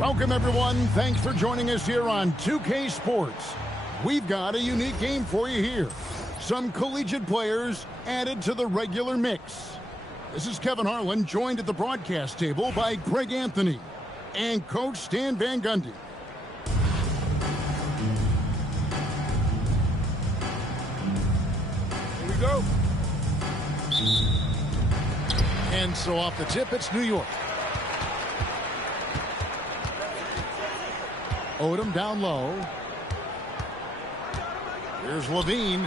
Welcome, everyone. Thanks for joining us here on 2K Sports. We've got a unique game for you here. Some collegiate players added to the regular mix. This is Kevin Harlan, joined at the broadcast table by Greg Anthony and Coach Stan Van Gundy. Here we go. And so off the tip, it's New York. Odom down low. Here's Levine.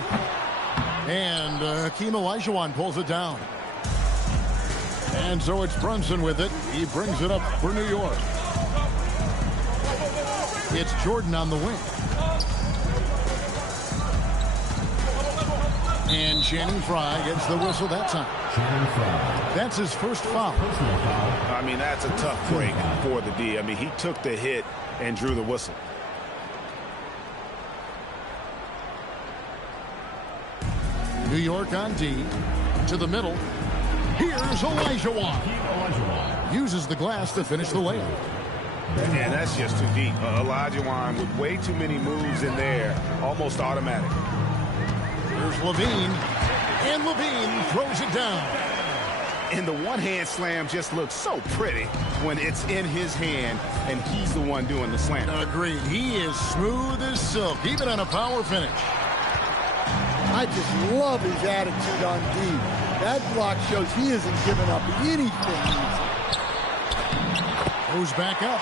And Hakeem Olajuwon pulls it down. And so it's Brunson with it. He brings it up for New York. It's Jordan on the wing. And Channing Frye gets the whistle that time. That's his first foul. I mean, that's a tough break for the D. I mean, he took the hit and drew the whistle. New York on D. To the middle. Here's Olajuwon. Uses the glass to finish the layup. And that's just too deep. Olajuwon with way too many moves in there. Almost automatic. Here's Levine. And Levine throws it down. And the one-hand slam just looks so pretty when it's in his hand and he's the one doing the slam. Agreed. He is smooth as silk, even on a power finish. I just love his attitude on D. That block shows he isn't giving up anything easy. Goes back up.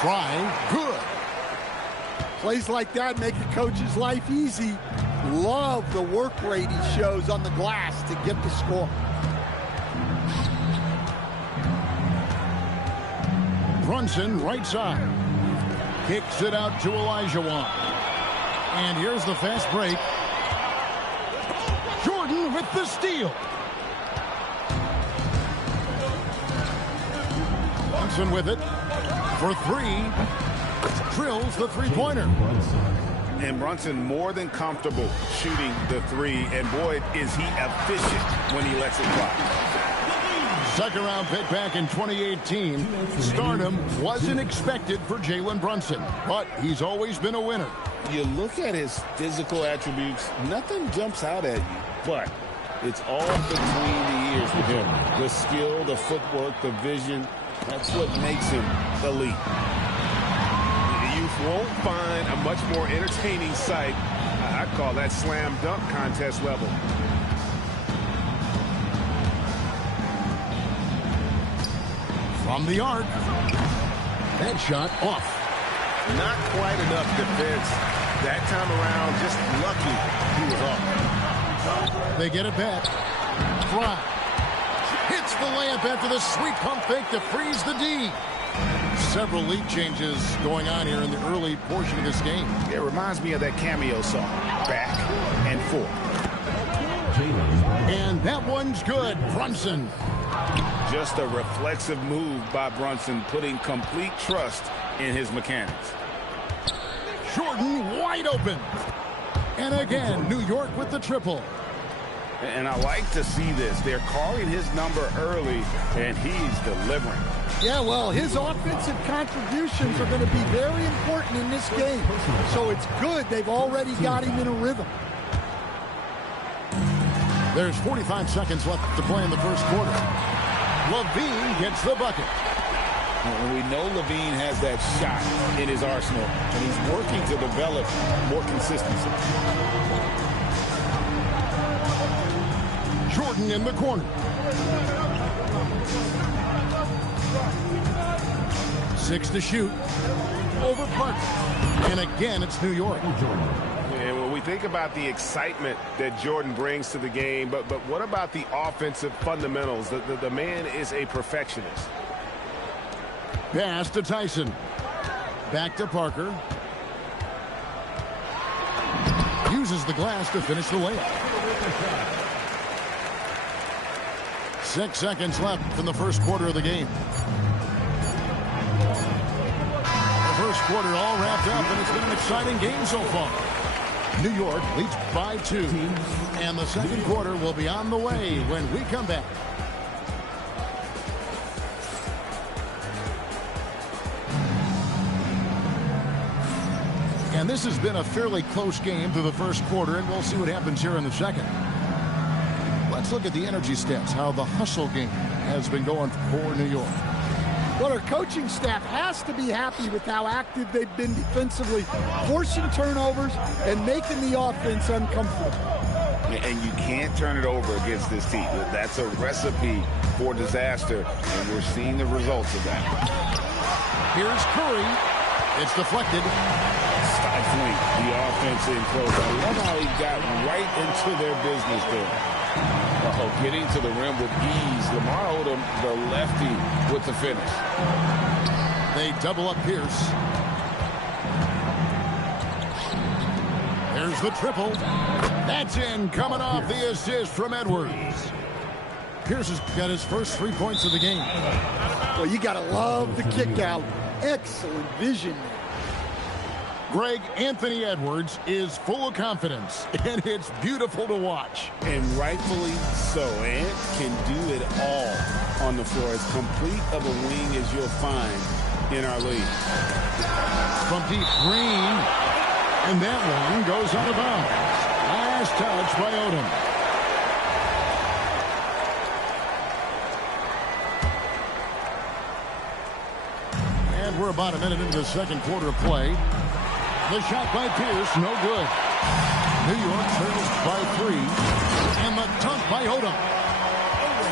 Frye, good. Plays like that make the coach's life easy. Love the work rate he shows on the glass to get the score. Brunson, right side. Kicks it out to Olajuwon. And here's the fast break. Jordan with the steal. Brunson with it for three. Drills the three-pointer. And Brunson more than comfortable shooting the three. And boy, is he efficient when he lets it fly. Second round pick back in 2018. Stardom wasn't expected for Jalen Brunson, but he's always been a winner. You look at his physical attributes, nothing jumps out at you, but it's all between the ears with him. The skill, the footwork, the vision, that's what makes him elite. You won't find a much more entertaining sight. I'd call that slam dunk contest level. From the arc. That shot off. Not quite enough defense. That time around, just lucky he was off. They get it back. Frye hits the layup after the sweet pump fake to freeze the D. Several lead changes going on here in the early portion of this game. It reminds me of that cameo song, Back and Forth. And that one's good. Brunson. Just a reflexive move by Brunson, putting complete trust in his mechanics. Jordan wide open. And again, New York with the triple. And I like to see this. They're calling his number early, and he's delivering. Yeah, well, his offensive contributions are going to be very important in this game. So it's good they've already got him in a rhythm. There's 45 seconds left to play in the first quarter. Levine gets the bucket. And we know Levine has that shot in his arsenal, and he's working to develop more consistency. Jordan in the corner. Six to shoot. Over Parker. And again, it's New York. And when we think about the excitement that Jordan brings to the game, but what about the offensive fundamentals? The man is a perfectionist. Pass to Tyson. Back to Parker. Uses the glass to finish the layup. 6 seconds left in the first quarter of the game. The first quarter all wrapped up, and it's been an exciting game so far. New York leads by 2, and the second quarter will be on the way when we come back. And this has been a fairly close game through the first quarter, and we'll see what happens here in the second. Let's look at the energy stats, how the hustle game has been going for New York. Well, our coaching staff has to be happy with how active they've been defensively, forcing turnovers and making the offense uncomfortable. And you can't turn it over against this team. That's a recipe for disaster, and we're seeing the results of that. Here's Curry. It's deflected. Stifling the offense in close. I love how he got right into their business there. Getting to the rim with ease. Lamar Odom, the lefty, with the finish. They double up Pierce. There's the triple. That's in, coming off the assist from Edwards. Pierce has got his first 3 points of the game. Well, you got to love the kick out. Excellent vision. Greg, Anthony Edwards is full of confidence, and it's beautiful to watch. And rightfully so. Ant can do it all on the floor. As complete of a wing as you'll find in our league. From deep, Green. And that one goes out of bounds. Last touch by Odom. And we're about a minute into the second quarter of play. The shot by Pierce, no good. New York trails by 3. And the dunk by Odom.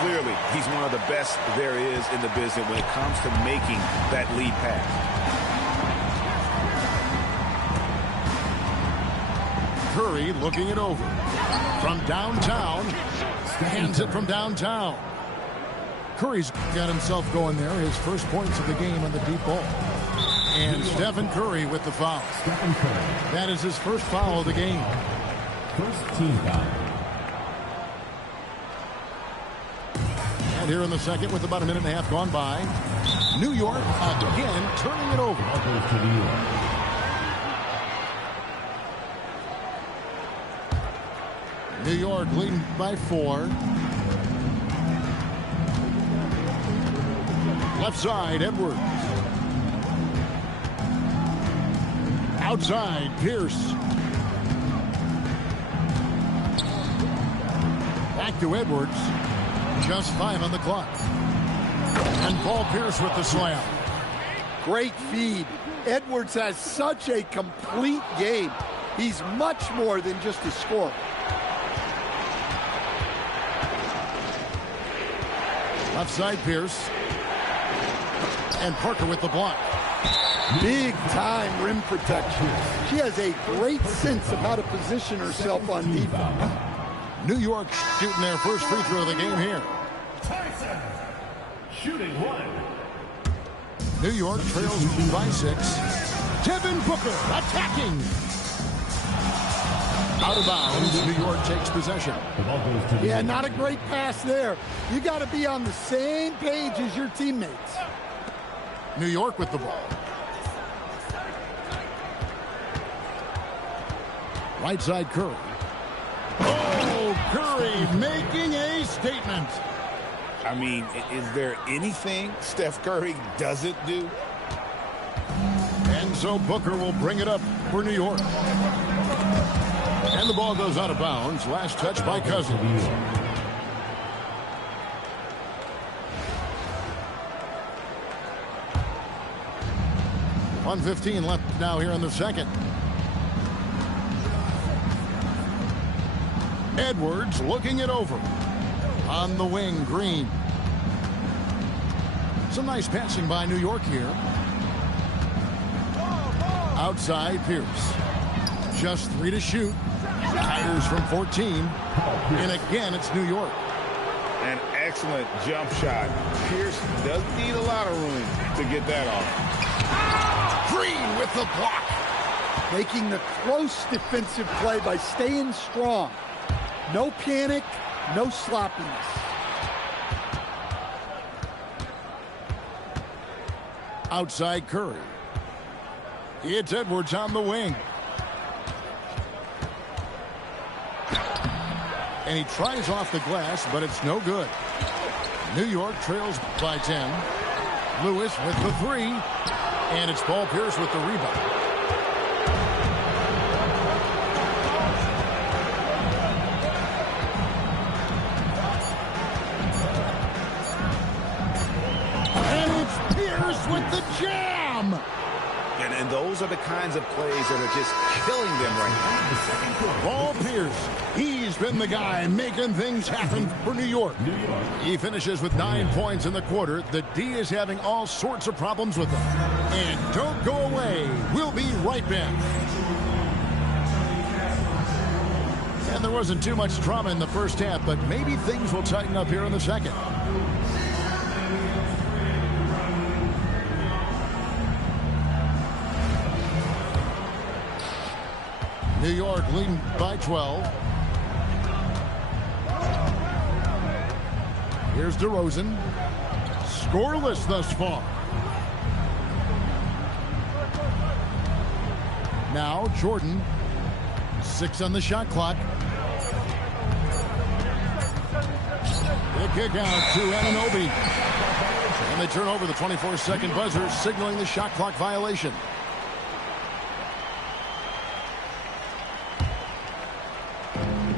Clearly, he's one of the best there is in the business when it comes to making that lead pass. Curry looking it over. From downtown. Hands it from downtown. Curry's got himself going there. His first points of the game on the deep ball. And Stephen Curry with the foul. That is his first foul of the game. First team foul. And here in the second with about a minute and a half gone by. New York again turning it over. New York leading by 4. Left side, Edwards. Outside, Pierce. Back to Edwards. Just 5 on the clock. And Paul Pierce with the slam. Great feed. Edwards has such a complete game. He's much more than just a scorer. Left side, Pierce. And Parker with the block. Big time rim protection. She has a great sense of how to position herself on defense. New York shooting their first free throw of the game here. Tyson, shooting 1. New York trails by 6. Devin Booker attacking. Out of bounds. New York takes possession. Yeah, not a great pass there. You got to be on the same page as your teammates. New York with the ball. Right side, Curry. Oh, Curry making a statement. I mean, is there anything Steph Curry doesn't do? And so Booker will bring it up for New York. And the ball goes out of bounds. Last touch by Cousins. .115 left now here in the second. Edwards looking it over. On the wing, Green. Some nice passing by New York here. Outside, Pierce. Just 3 to shoot. Tires from 14. And again, it's New York. An excellent jump shot. Pierce doesn't need a lot of room to get that off. Green with the block. Making the close defensive play by staying strong. No panic, no sloppiness. Outside, Curry. It's Edwards on the wing. And he tries off the glass, but it's no good. New York trails by 10. Lewis with the 3. And it's Paul Pierce with the rebound. with the jam. And those are the kinds of plays that are just killing them right now. Paul Pierce, he's been the guy making things happen for New York. He finishes with 9 points in the quarter. The D is having all sorts of problems with him. And don't go away. We'll be right back. And there wasn't too much drama in the first half, but maybe things will tighten up here in the second. New York leading by 12. Here's DeRozan. Scoreless thus far. Now Jordan. 6 on the shot clock. The kick out to Anunoby. And they turn over the 24-second buzzer, signaling the shot clock violation.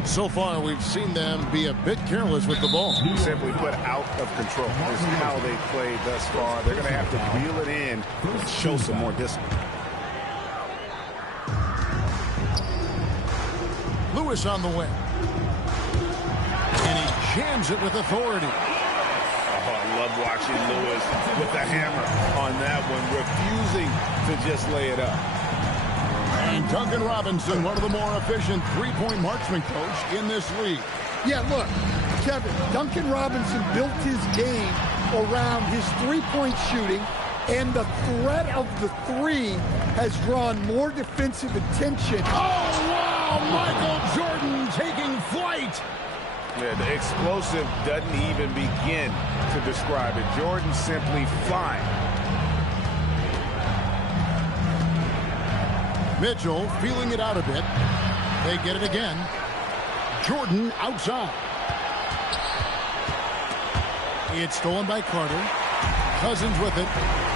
So far, we've seen them be a bit careless with the ball. Simply put out of control is how they played thus far. They're going to have to reel it in and show some more discipline. Lewis on the way. And he jams it with authority. Oh, I love watching Lewis with the hammer on that one, refusing to just lay it up. And Duncan Robinson, one of the more efficient three-point marksman coach in this league. Yeah, look, Kevin, Duncan Robinson built his game around his three-point shooting, and the threat of the three has drawn more defensive attention. Oh, wow! Michael Jordan taking flight. Yeah, the explosive doesn't even begin to describe it. Jordan simply flying. Mitchell feeling it out a bit. They get it again. Jordan outside. It's stolen by Carter. Cousins with it.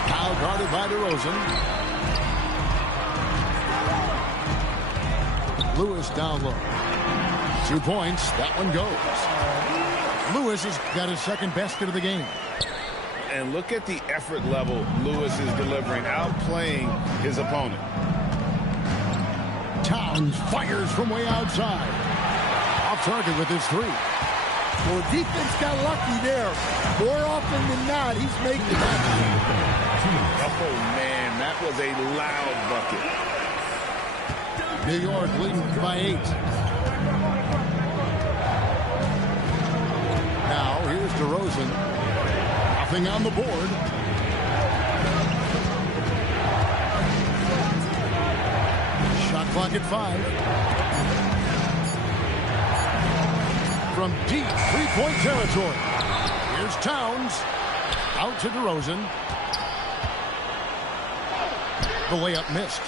Now guarded by DeRozan. Lewis down low. 2 points. That one goes. Lewis has got his second basket of the game. And look at the effort level Lewis is delivering, outplaying his opponent. Towns fires from way outside. Off target with his three. Well, the defense got lucky there. More often than not, he's making that. Oh, man, that was a loud bucket. New York leading by 8. Now, here's DeRozan. Nothing on the board. Shot clock at 5. From deep three-point territory. Here's Towns. Out to DeRozan. The layup missed.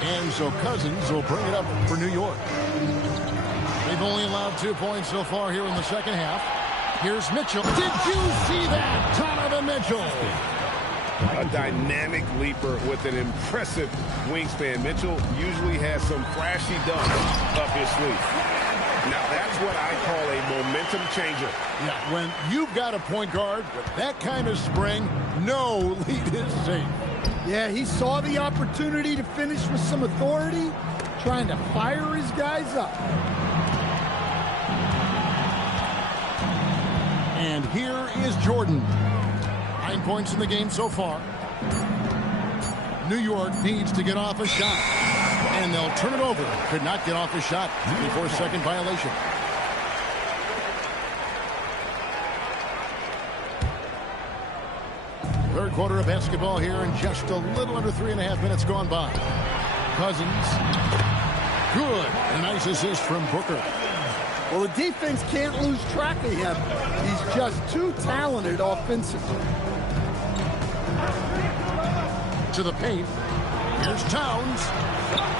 And so Cousins will bring it up for New York. They've only allowed 2 points so far here in the second half. Here's Mitchell. Did you see that? Donovan Mitchell. A dynamic leaper with an impressive wingspan. Mitchell usually has some flashy dunks up his sleeve. Now, that's what I call a momentum changer. Yeah, when you've got a point guard with that kind of spring, no lead is safe. Yeah, he saw the opportunity to finish with some authority, trying to fire his guys up. And here is Jordan. 9 points in the game so far. New York needs to get off a shot. And they'll turn it over. Could not get off a shot. 24-second violation. Third quarter of basketball here, and just a little under 3.5 minutes gone by. Cousins. Good. A nice assist from Booker. Well, the defense can't lose track of him. He's just too talented offensively. To the paint. Here's Towns.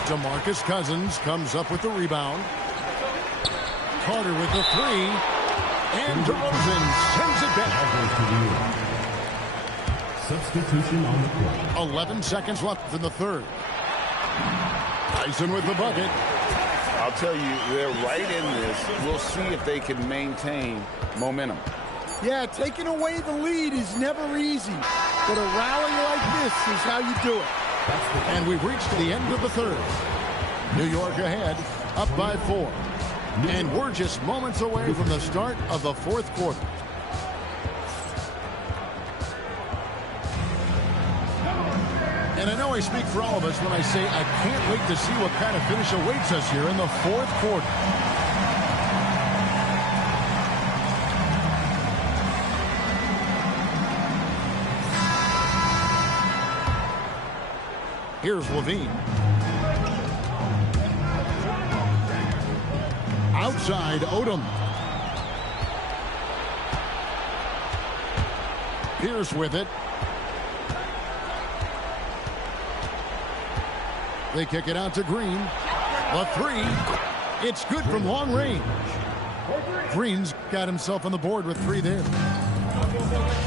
DeMarcus Cousins comes up with the rebound. Carter with the three. And DeRozan sends it back. Substitution on the court. 11 seconds left in the third. Tyson with the bucket. I'll tell you, they're right in this. We'll see if they can maintain momentum. Yeah, taking away the lead is never easy, but a rally like this is how you do it. And we've reached the end of the third. New York ahead, up by 4. And we're just moments away from the start of the fourth quarter. And I know I speak for all of us when I say I can't wait to see what kind of finish awaits us here in the fourth quarter. Here's Levine. Outside, Odom. Pierce with it. They kick it out to Green. The three. It's good from long range. Green's got himself on the board with 3 there.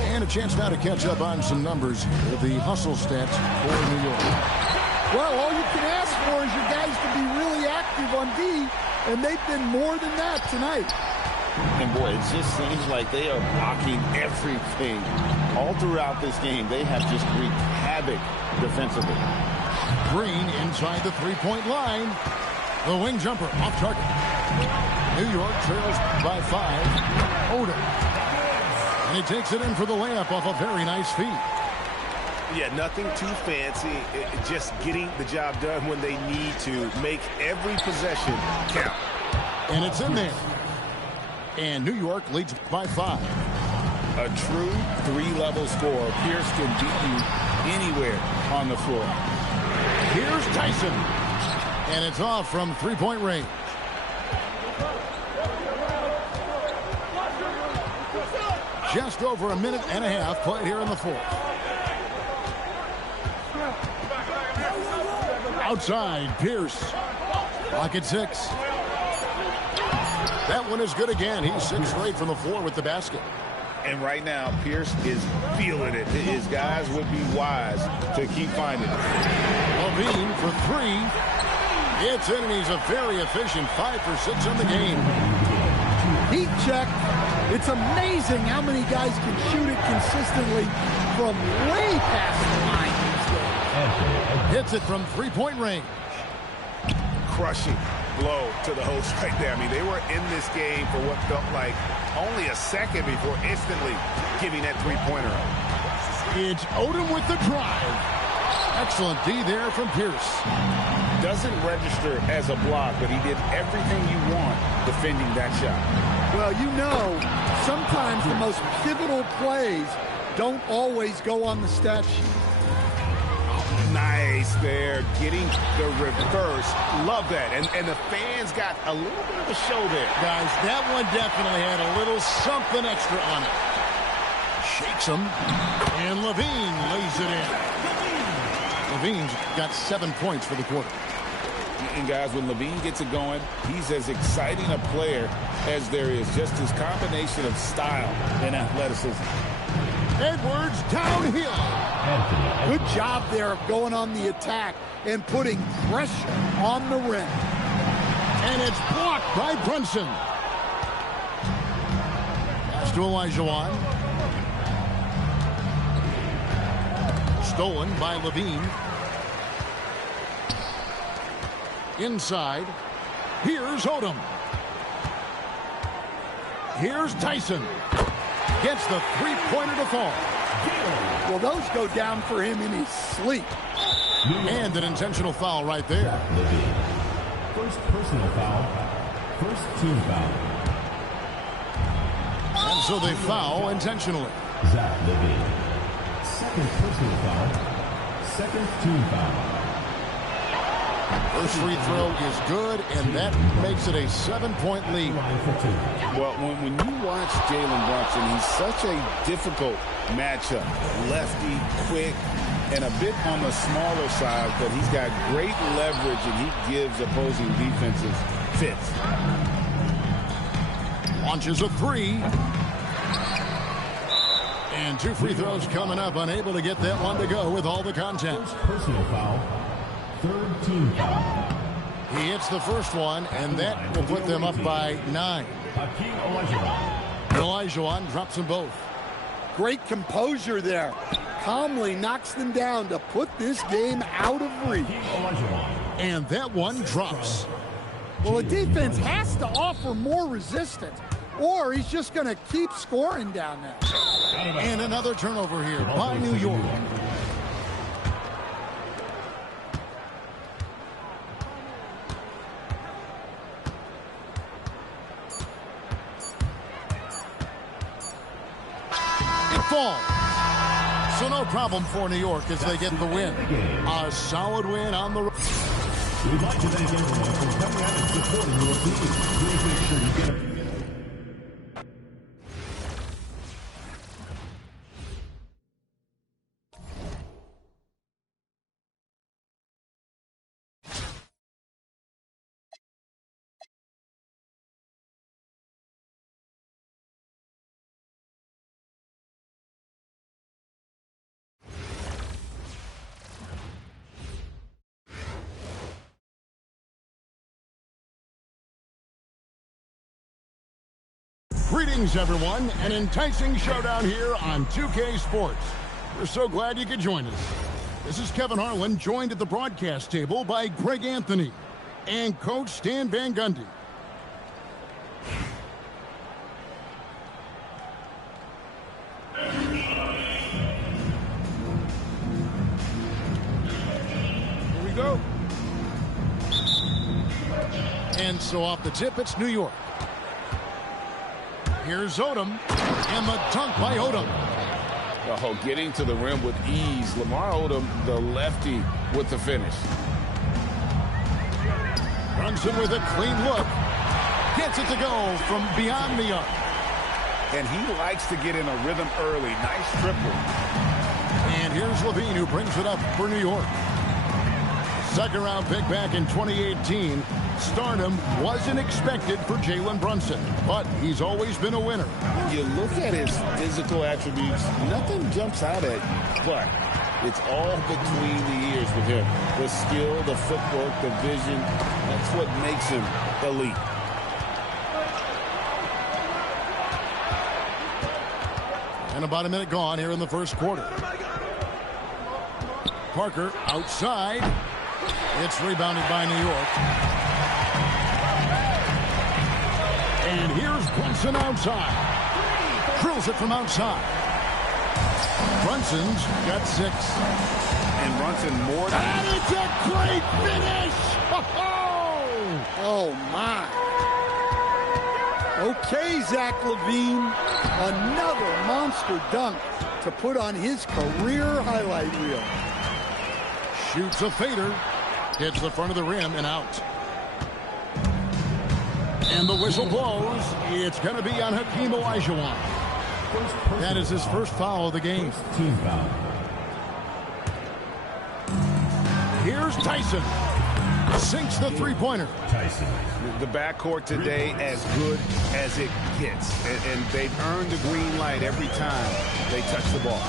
And a chance now to catch up on some numbers with the hustle stats for New York. Well, all you can ask for is your guys to be really active on D, and they've been more than that tonight. And boy, it just seems like they are blocking everything. All throughout this game, they have just wreaked havoc defensively. Green inside the three-point line. The wing jumper off target. New York trails by 5. Odom. And he takes it in for the layup off a very nice feed. Yeah, nothing too fancy. Just getting the job done when they need to. Make every possession count. And it's in there. And New York leads by 5. A true 3-level score. Pierce can beat you anywhere on the floor. Here's Tyson. And it's off from three-point range. Just over a minute and a half played here in the fourth. Outside, Pierce. Lock at 6. That one is good again. He's 6 straight from the floor with the basket. And right now, Pierce is feeling it. His guys would be wise to keep finding it. Levine for 3. It's in, and he's a very efficient 5 for 6 in the game. Heat check. It's amazing how many guys can shoot it consistently from way past the line these days. Hits it from three-point range. Crushing blow to the host right there. I mean, they were in this game for what felt like only a second before instantly giving that three-pointer up. It's Odom with the drive. Excellent D there from Pierce. Doesn't register as a block, but he did everything you want defending that shot. Well, you know, sometimes the most pivotal plays don't always go on the stat sheet. Nice there, getting the reverse. Love that. And the fans got a little bit of a show there. Guys, that one definitely had a little something extra on it. Shakes him. And Levine lays it in. Levine's got 7 points for the quarter. And guys, when Levine gets it going, he's as exciting a player as there is. Just his combination of style and athleticism. Edwards downhill. Good job there of going on the attack and putting pressure on the rim. And it's blocked by Brunson. Pass to Olajuwon. Stolen by Levine. Inside. Here's Odom. Here's Tyson. Gets the three-pointer to fall. Well, those go down for him in his sleep. And an intentional foul right there. First personal foul. First team foul. And so they foul intentionally. Zach Levine. Second personal foul. Second team foul. First free throw is good, and that makes it a 7-point lead. Well, when you watch Jalen Brunson, he's such a difficult matchup. Lefty, quick, and a bit on the smaller side, but he's got great leverage, and he gives opposing defenses fits. Launches a 3. And 2 free throws coming up, unable to get that one to go with all the contact. First personal foul. Third team foul. He hits the first one, and that will put them up by 9. Hakeem Olajuwon. Olajuwon drops them both. Great composure there. Calmly knocks them down to put this game out of reach. And that one drops. Well, the defense has to offer more resistance, or he's just going to keep scoring down there. And another turnover here by New York. It falls. So no problem for New York as they get the win. A solid win on the road. We'd like to thank everyone for coming out and supporting your team. Please make sure you get a Greetings, everyone. An enticing showdown here on 2K Sports. We're so glad you could join us. This is Kevin Harlan, joined at the broadcast table by Greg Anthony and Coach Stan Van Gundy. Here we go. And so off the tip, it's New York. Here's Odom, and the dunk by Odom. Oh, getting to the rim with ease. Lamar Odom, the lefty, with the finish. Brunson with a clean look. Gets it to go from beyond the arc. And he likes to get in a rhythm early. Nice triple. And here's Levine, who brings it up for New York. Second round pick back in 2018. Stardom wasn't expected for Jalen Brunson, but he's always been a winner. You look at his physical attributes, nothing jumps out at you, but it's all between the ears with him. The skill, the footwork, the vision, that's what makes him elite. And about a minute gone here in the first quarter. Parker outside. It's rebounded by New York. And here's Brunson outside. Drills it from outside. Brunson's got 6. And Brunson more than... And it's a great finish! Oh, my. Okay, Zach LaVine. Another monster dunk to put on his career highlight reel. Shoots a fader. Hits the front of the rim and out. And the whistle blows. It's going to be on Hakeem Olajuwon. That is his first foul of the game. team foul. Here's Tyson. Sinks the three-pointer. Tyson. The backcourt today as good as it gets. And they've earned the green light every time they touch the ball.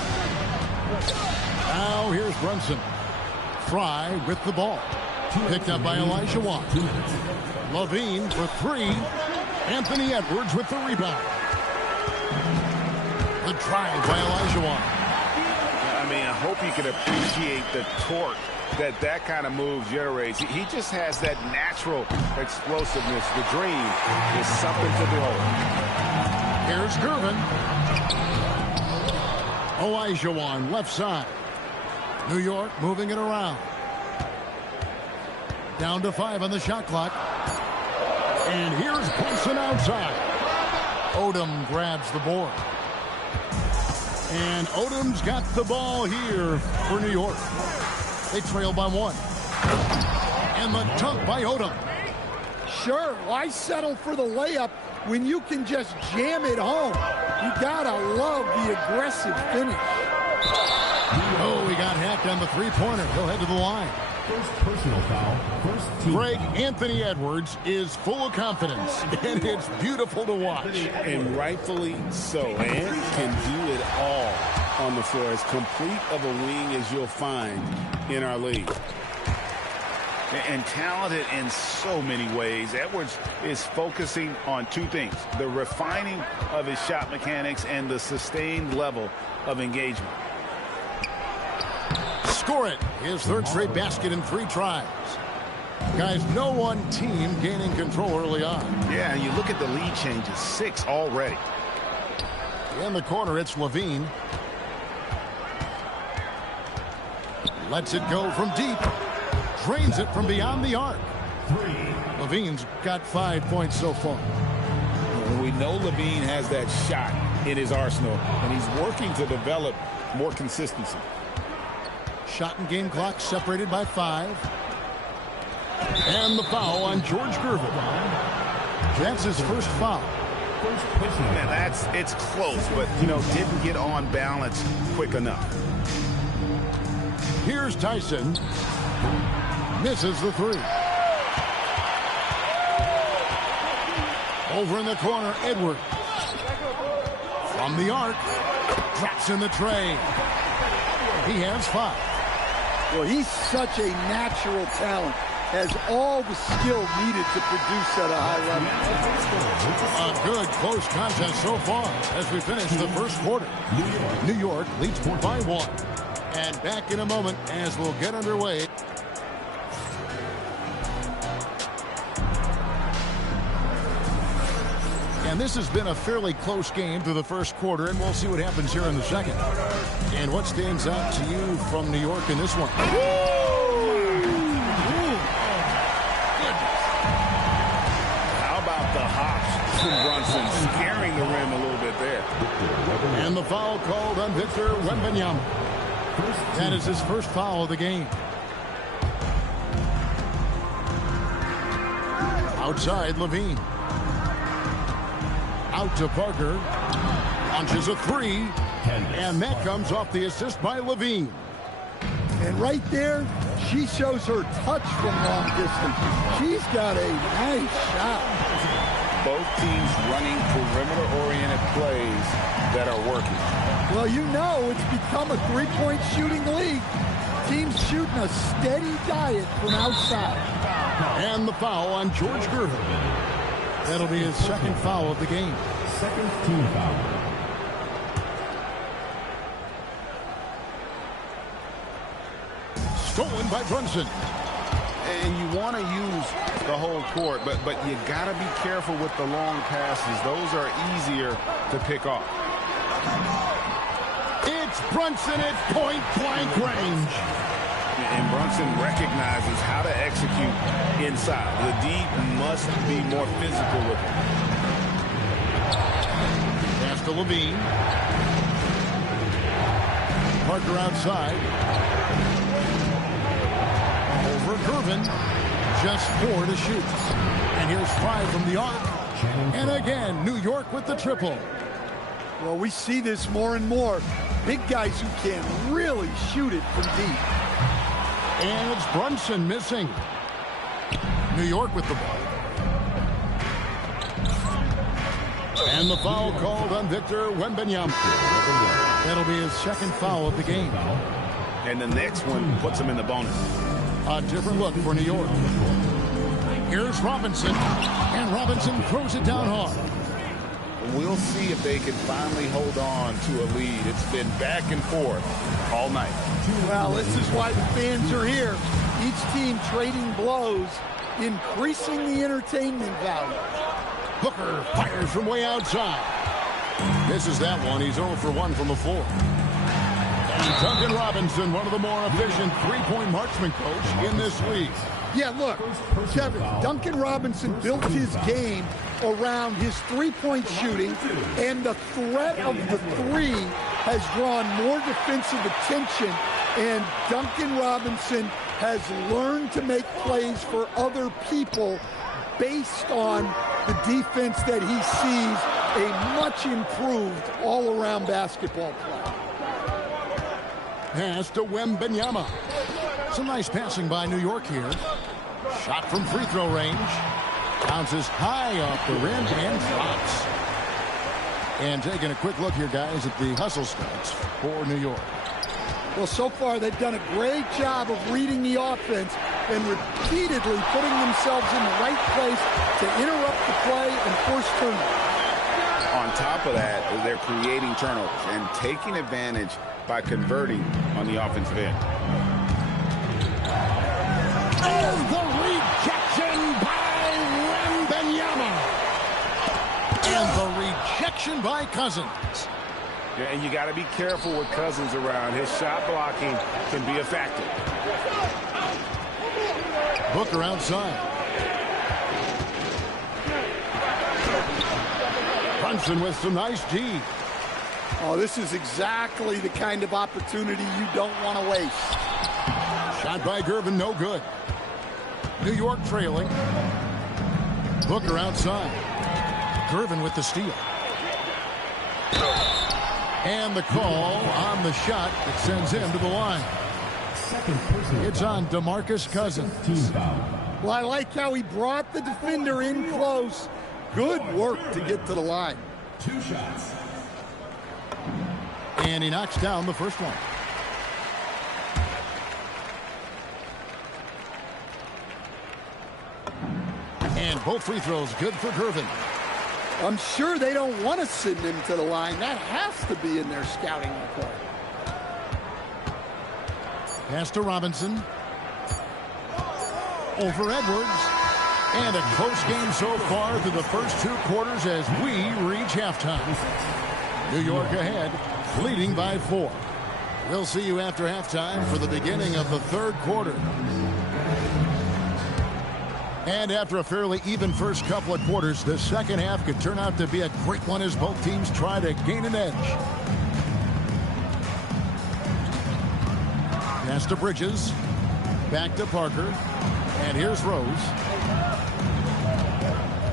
Now here's Brunson. Fry with the ball. Picked up by Olajuwon. Levine for 3. Anthony Edwards with the rebound. The drive by Olajuwon. I mean, I hope you can appreciate the torque that kind of move generates. He just has that natural explosiveness. The dream is something to behold. Here's Gervin. Olajuwon left side. New York moving it around. Down to 5 on the shot clock. And here's Brunson outside. Odom grabs the board. And Odom's got the ball here for New York. They trail by 1. And the dunk by Odom. Sure, why settle for the layup when you can just jam it home? You gotta love the aggressive finish. Oh, he got hacked on the three-pointer. He'll head to the line. First personal foul. First team Greg foul. Anthony Edwards is full of confidence, and it's beautiful to watch. And rightfully so. And can do it all on the floor. As complete of a wing as you'll find in our league. and talented in so many ways. Edwards is focusing on two things: the refining of his shot mechanics and the sustained level of engagement. Score it. His third straight basket in 3 tries. Guys, no one team gaining control early on. Yeah, and you look at the lead changes, 6 already. In the corner, it's Levine. Lets it go from deep. Drains it from beyond the arc. Levine's got 5 points so far. We know Levine has that shot in his arsenal, and he's working to develop more consistency. Shot and game clock separated by 5. And the foul on George Gervin. That's his first foul. Man, it's close, but, didn't get on balance quick enough. Here's Tyson. Misses the 3. Over in the corner, Edwards. From the arc. Drops in the tray. He has 5. Well, he's such a natural talent. Has all the skill needed to produce at a high level. A good close contest so far as we finish the first quarter. New York leads by 1. And back in a moment as we'll get underway. And this has been a fairly close game through the first quarter, and we'll see what happens here in the second. And what stands out to you from New York in this one? How about the hops from Brunson, scaring the rim a little bit there. And the foul called on Victor Wembanyama. That is his first foul of the game. Outside, Levine. Out to Parker. Launches a 3. And that comes off the assist by Levine. And right there, she shows her touch from long distance. She's got a nice shot. Both teams running perimeter-oriented plays that are working. Well, it's become a 3-point shooting league. Teams shooting a steady diet from outside. And the foul on George Gervin. That'll be his second foul of the game. Second team foul. Stolen by Brunson. And you want to use the whole court, but you got to be careful with the long passes. Those are easier to pick off. It's Brunson at point-blank range. And Brunson recognizes how to execute inside. The D must be more physical with him. Pass to Levine. Parker outside. Over Gervin. Just 4 to shoot. And here's 5 from the arc. And again, New York with the triple. Well, we see this more and more. Big guys who can really shoot it from deep. And it's Brunson missing. New York with the ball. And the foul called on Victor Wembanyama. That'll be his second foul of the game. And the next one puts him in the bonus. A different look for New York. Here's Robinson. And Robinson throws it down hard. We'll see if they can finally hold on to a lead. It's been back and forth all night. Well, this is why the fans are here. Each team trading blows, increasing the entertainment value. Hooker fires from way outside. Misses that one. He's 0 for 1 from the floor. And Duncan Robinson, one of the more efficient three-point marksman coach in this league. Yeah, look, Kevin, Duncan Robinson built his game around his three-point shooting, and the threat of the 3 has drawn more defensive attention, and Duncan Robinson has learned to make plays for other people based on the defense that he sees a much improved all-around basketball play. Pass to Wembanyama. Some nice passing by New York here. Shot from free throw range. Bounces high off the rim and drops. And taking a quick look here, guys, at the hustle stats for New York. Well, so far they've done a great job of reading the offense and repeatedly putting themselves in the right place to interrupt the play and force turnovers. On top of that, they're creating turnovers and taking advantage by converting on the offensive end. Oh, the rejection by Wembanyama. And the rejection by Cousins. Yeah, and you got to be careful with Cousins around. His shot blocking can be a factor. Booker outside. Brunson with some nice D. Oh, this is exactly the kind of opportunity you don't want to waste. Shot by Gervin, no good. New York trailing. Booker outside. Gervin with the steal. And the call on the shot that sends him to the line. It's on DeMarcus Cousins. Well, I like how he brought the defender in close. Good work to get to the line. 2 shots. And he knocks down the first one. And both free throws good for Gervin. I'm sure they don't want to send him to the line. That has to be in their scouting report. Pass to Robinson. Over Edwards. And a close game so far through the first 2 quarters as we reach halftime. New York ahead, leading by 4. We'll see you after halftime for the beginning of the 3rd quarter. And after a fairly even first couple of quarters, the second half could turn out to be a great one as both teams try to gain an edge. Pass to Bridges. Back to Parker. And here's Rose.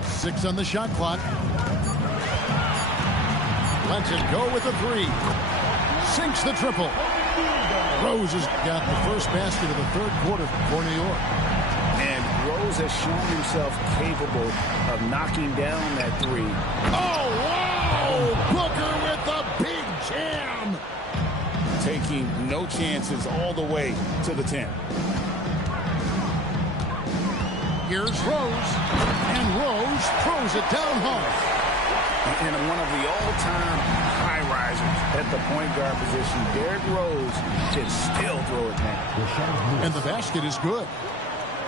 6 on the shot clock. Lets it go with a 3. Sinks the triple. Rose has got the first basket of the 3rd quarter for New York. And Rose has shown himself capable of knocking down that 3. Oh, wow! Booker with the big jam! Taking no chances all the way to the 10. Here's Rose. And Rose throws it down hard. And one of the all-time high risers at the point guard position, Derrick Rose can still throw it now. And the basket is good.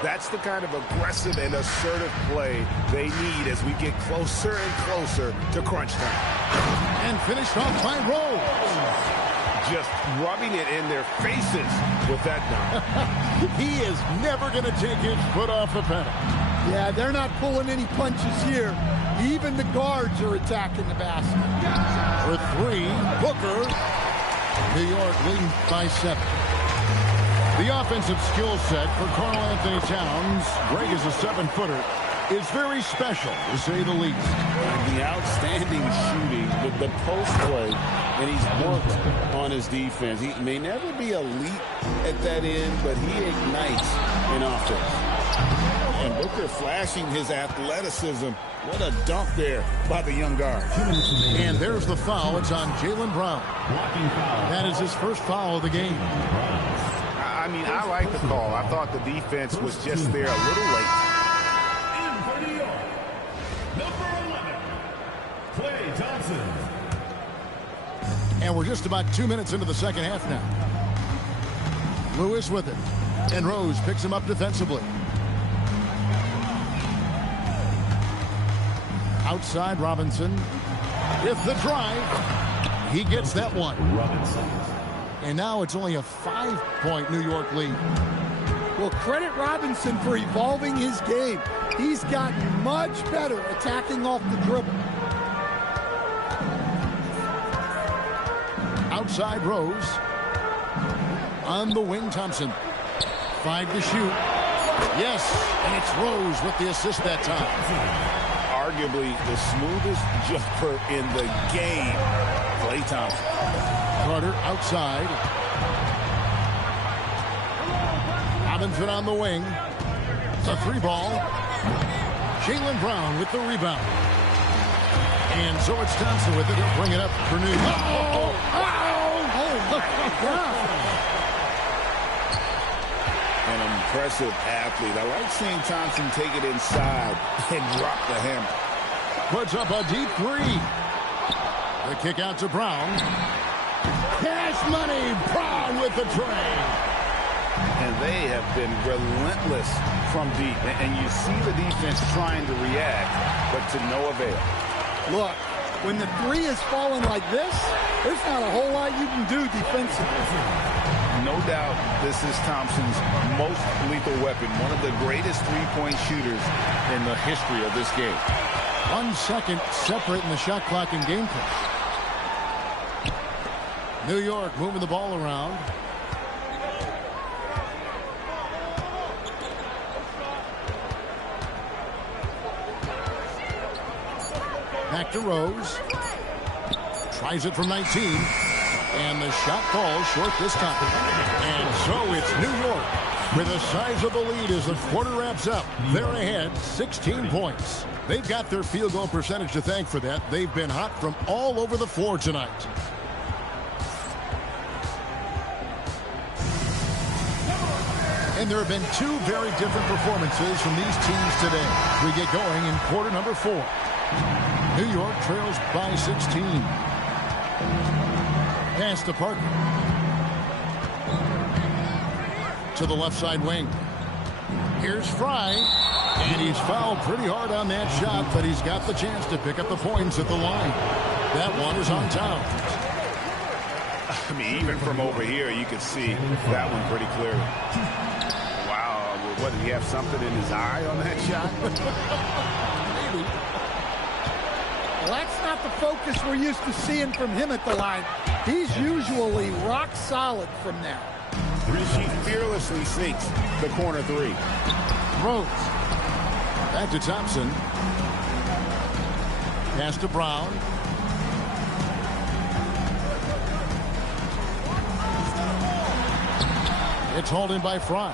That's the kind of aggressive and assertive play they need as we get closer and closer to crunch time. And finished off by Rose. Just rubbing it in their faces with that dunk. He is never going to take his foot off the pedal. Yeah, they're not pulling any punches here. Even the guards are attacking the basket. For 3, Booker. New York leading by 7. The offensive skill set for Karl Anthony Towns, Greg is a 7-footer, is very special, to say the least. The outstanding shooting with the post play, and he's worked on his defense. He may never be elite at that end, but he ignites in offense. And Booker flashing his athleticism. What a dunk there by the young guard. And there's the foul. It's on Jaylen Brown. That is his first foul of the game. I mean, I like the call. I thought the defense was just there a little late. In for New York, number 11, Klay Thompson. And we're just about 2 minutes into the second half now. Lewis with it. And Rose picks him up defensively. Outside Robinson. With the drive. He gets that one. Robinson. And now it's only a 5-point New York lead. Well, credit Robinson for evolving his game. He's gotten much better attacking off the dribble. Outside Rose. On the wing, Thompson. 5 to shoot. Yes, and it's Rose with the assist that time. Arguably the smoothest jumper in the game, Klay Thompson. Carter outside. Robinson on the wing. It's a 3-ball. Jaylen Brown with the rebound. And so it's Thompson with it. He'll bring it up for New York. Oh, my God. impressive athlete. I like seeing Thompson take it inside and drop the hammer. Puts up a deep three. The kick out to Brown. Cash money. Brown with the tray. And they have been relentless from deep. And you see the defense trying to react, but to no avail. Look, when the three is falling like this, there's not a whole lot you can do defensively. No doubt this is Thompson's most lethal weapon, one of the greatest three-point shooters in the history of this game. 1 second separating the shot clock and game clock. New York moving the ball around. Back to Rose. Tries it from 19. And the shot falls short this time. And so it's New York with a sizable lead as the quarter wraps up. They're ahead 16 points. They've got their field goal percentage to thank for that. They've been hot from all over the floor tonight. And there have been two very different performances from these teams today. We get going in quarter number 4. New York trails by 16. Pass to Parker. To the left side wing. Here's Fry. And he's fouled pretty hard on that shot, but he's got the chance to pick up the points at the line. That one is on top. I mean, even from over here, you can see that one pretty clearly. Wow, what, did he have something in his eye on that shot? Maybe. Well, that's not the focus we're used to seeing from him at the line. He's usually rock solid from there. She fearlessly sinks the corner three. Rose. Back to Thompson. Pass to Brown. It's hauled in by Fry.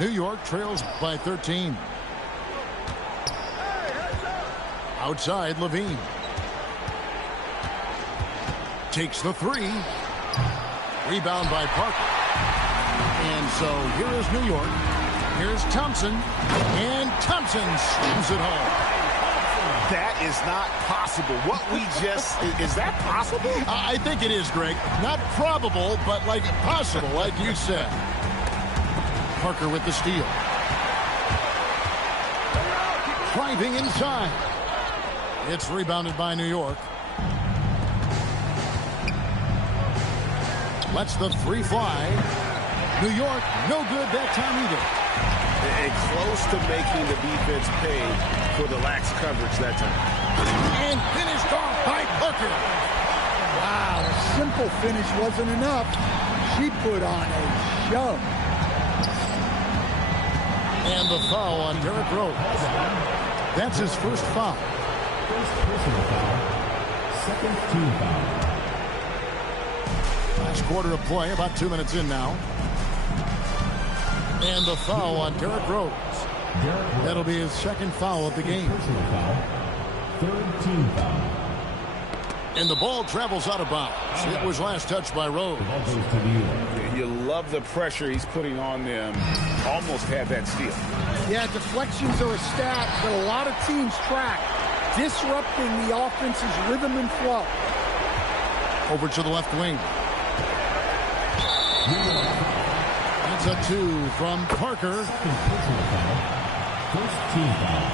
New York trails by 13. Outside, Levine. Takes the three. Rebound by Parker. And so here is New York. Here's Thompson. And Thompson slams it home. That is not possible. What we just... Is that possible? I think it is, Greg. Not probable, but like possible, like you said. Parker with the steal. Driving inside. It's rebounded by New York. Lets the three fly. New York, no good that time either. And close to making the defense pay for the lax coverage that time. And finished off by Parker. Wow, a simple finish wasn't enough. She put on a show. And the foul on Derrick Rose. That's his first foul. First personal foul. Second team foul. Last quarter of play, about 2 minutes in now. And the foul on Derrick Rose. That'll be his second foul of the game. Personal foul. Third team foul. And the ball travels out of bounds. It was last touched by Rose. Ball goes to New York. You love the pressure he's putting on them. Almost had that steal. Yeah, deflections are a stat that a lot of teams track, disrupting the offense's rhythm and flow. Over to the left wing. That's a 2 from Parker. Second personal foul. First team foul.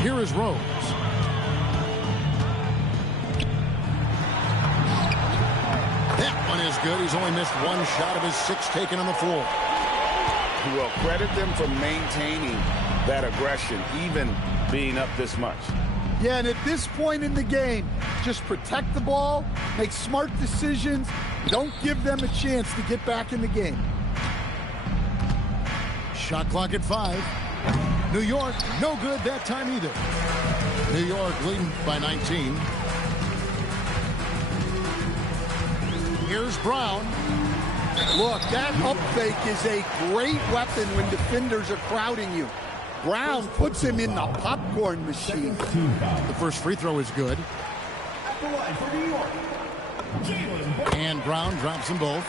Here is Rose. That one is good. He's only missed one shot of his 6 taken on the floor. Well, credit them for maintaining that aggression, even being up this much. Yeah, and at this point in the game, just protect the ball, make smart decisions, don't give them a chance to get back in the game. Shot clock at 5. New York, no good that time either. New York leading by 19. Here's Brown. Look, that up fake is a great weapon when defenders are crowding you. Brown puts him in the popcorn machine. The first free throw is good. At the line for New York. And Brown drops them both.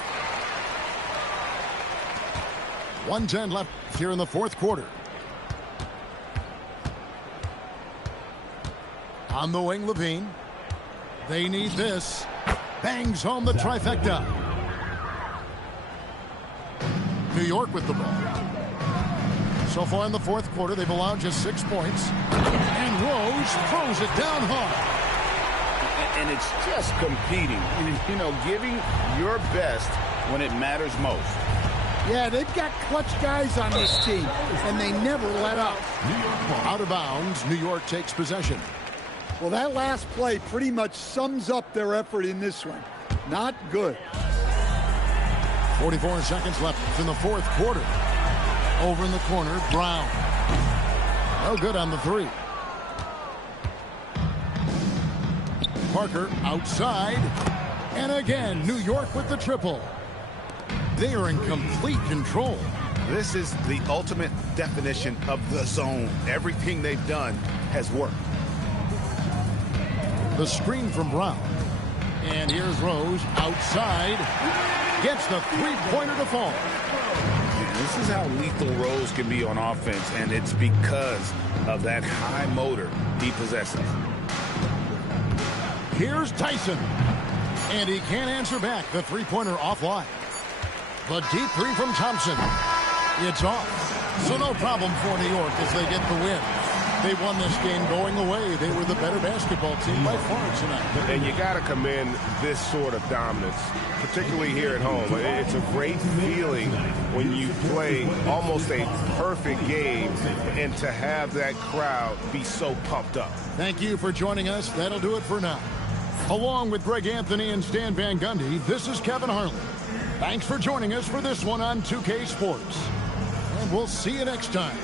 1:10 left here in the fourth quarter. On the wing, Levine. They need this. Bangs home the trifecta. New York with the ball. So far in the fourth quarter, they've allowed just 6 points. And Rose throws it down hard. And it's just competing. You know, giving your best when it matters most. Yeah, they've got clutch guys on this team, and they never let up. Out of bounds, New York takes possession. Well, that last play pretty much sums up their effort in this one. Not good. 44 seconds left in the fourth quarter. Over in the corner, Brown. No good on the three. Parker outside. And again, New York with the triple. They are in complete control. This is the ultimate definition of the zone. Everything they've done has worked. The screen from Brown. And here's Rose outside. Gets the three-pointer to fall. This is how lethal Rose can be on offense, and it's because of that high motor he possesses. Here's Tyson. And he can't answer back. The three-pointer offline. The deep three from Thompson. It's off. So no problem for New York as they get the win. They won this game going away. They were the better basketball team by far tonight. And you got to commend this sort of dominance, particularly here at home. It's a great feeling when you play almost a perfect game and to have that crowd be so pumped up. Thank you for joining us. That'll do it for now. Along with Greg Anthony and Stan Van Gundy, this is Kevin Harlan. Thanks for joining us for this one on 2K Sports. And we'll see you next time.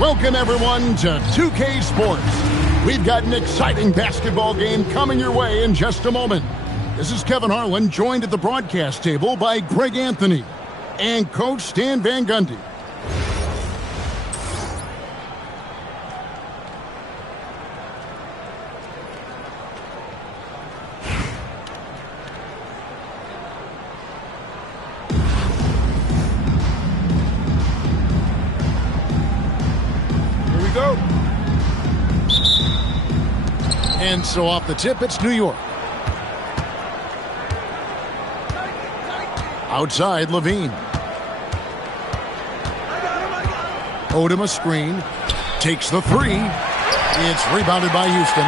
Welcome, everyone, to 2K Sports. We've got an exciting basketball game coming your way in just a moment. This is Kevin Harlan, joined at the broadcast table by Greg Anthony and Coach Stan Van Gundy. Go. And so off the tip, it's New York. Outside, Levine. Odom a screen. Takes the three. It's rebounded by Houston.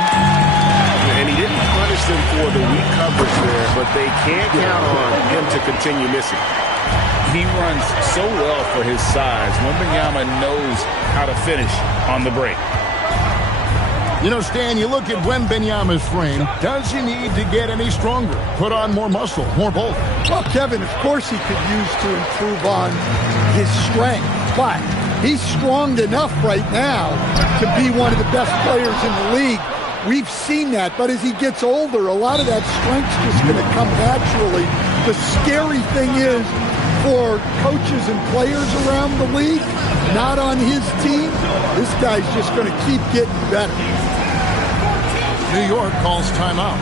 And he didn't punish them for the weak coverage there, but they can't count on him to continue missing. He runs so well for his size. Wembanyama knows how to finish on the break. You know, Stan, you look at Wembanyama's frame. Does he need to get any stronger? Put on more muscle, more bulk? Well, Kevin, of course he could use to improve on his strength, but He's strong enough right now to be one of the best players in the league. We've seen that, but as he gets older, a lot of that strength's just going to come naturally. The scary thing is, for coaches and players around the league, not on his team, this guy's just going to keep getting better. New York calls timeout.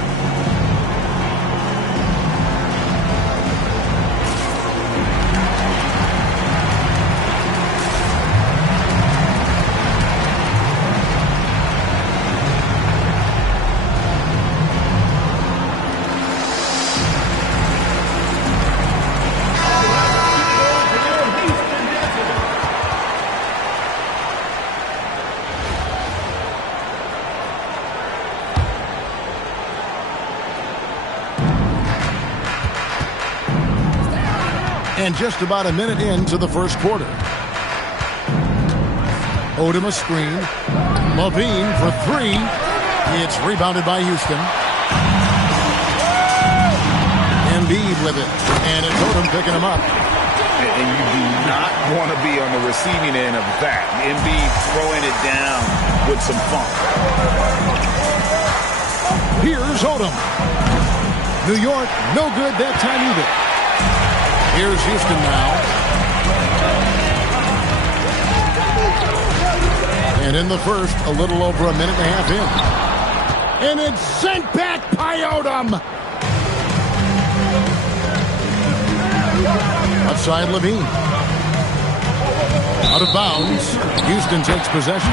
And just about a minute into the first quarter. Odom a screen. Levine for three. It's rebounded by Houston. Embiid with it. And it's Odom picking him up. And you do not want to be on the receiving end of that. Embiid throwing it down with some funk. Here's Odom. New York, no good that time either. Here's Houston now. And in the first, a little over a minute and a half in. And it's sent back by Odom. Outside Levine. Out of bounds. Houston takes possession.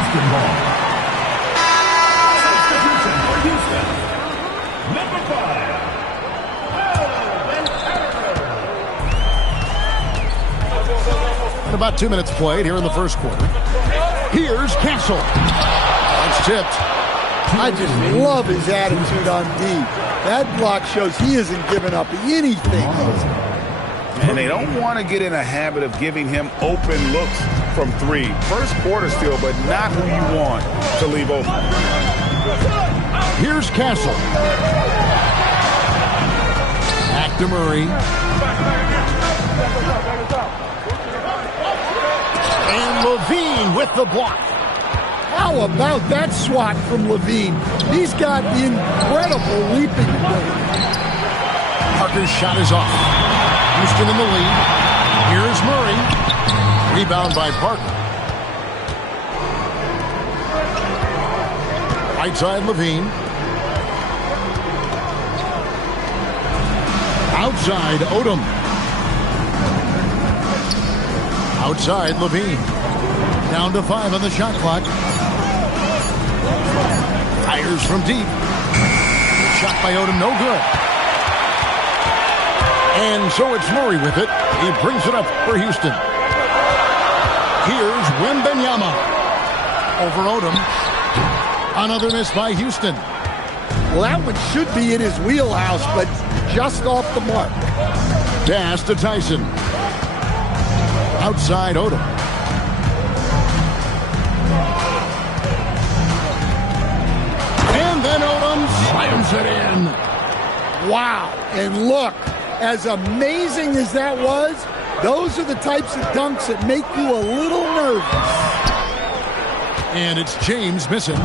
About 2 minutes played here in the first quarter. Here's Castle. It's tipped. I just love his attitude on D. That block shows he isn't giving up anything. And they don't want to get in a habit of giving him open looks from three. First quarter still, but not who you want to leave open. Here's Castle. Back to Murray. And Levine with the block. How about that swat from Levine? He's got incredible leaping ability. Parker's shot is off. Houston in the lead. Here's Murray. Rebound by Parker. Right side Levine. Outside Odom. Outside Levine. Down to 5 on the shot clock. Fires from deep. Shot by Odom, no good. And so it's Murray with it. He brings it up for Houston. Here's Wembanyama. Over Odom. Another miss by Houston. Well, that one should be in his wheelhouse, but just off the mark. Pass to Tyson. Outside Odom. And then Odom slams it in. Wow. And look, as amazing as that was, those are the types of dunks that make you a little nervous. And it's James missing.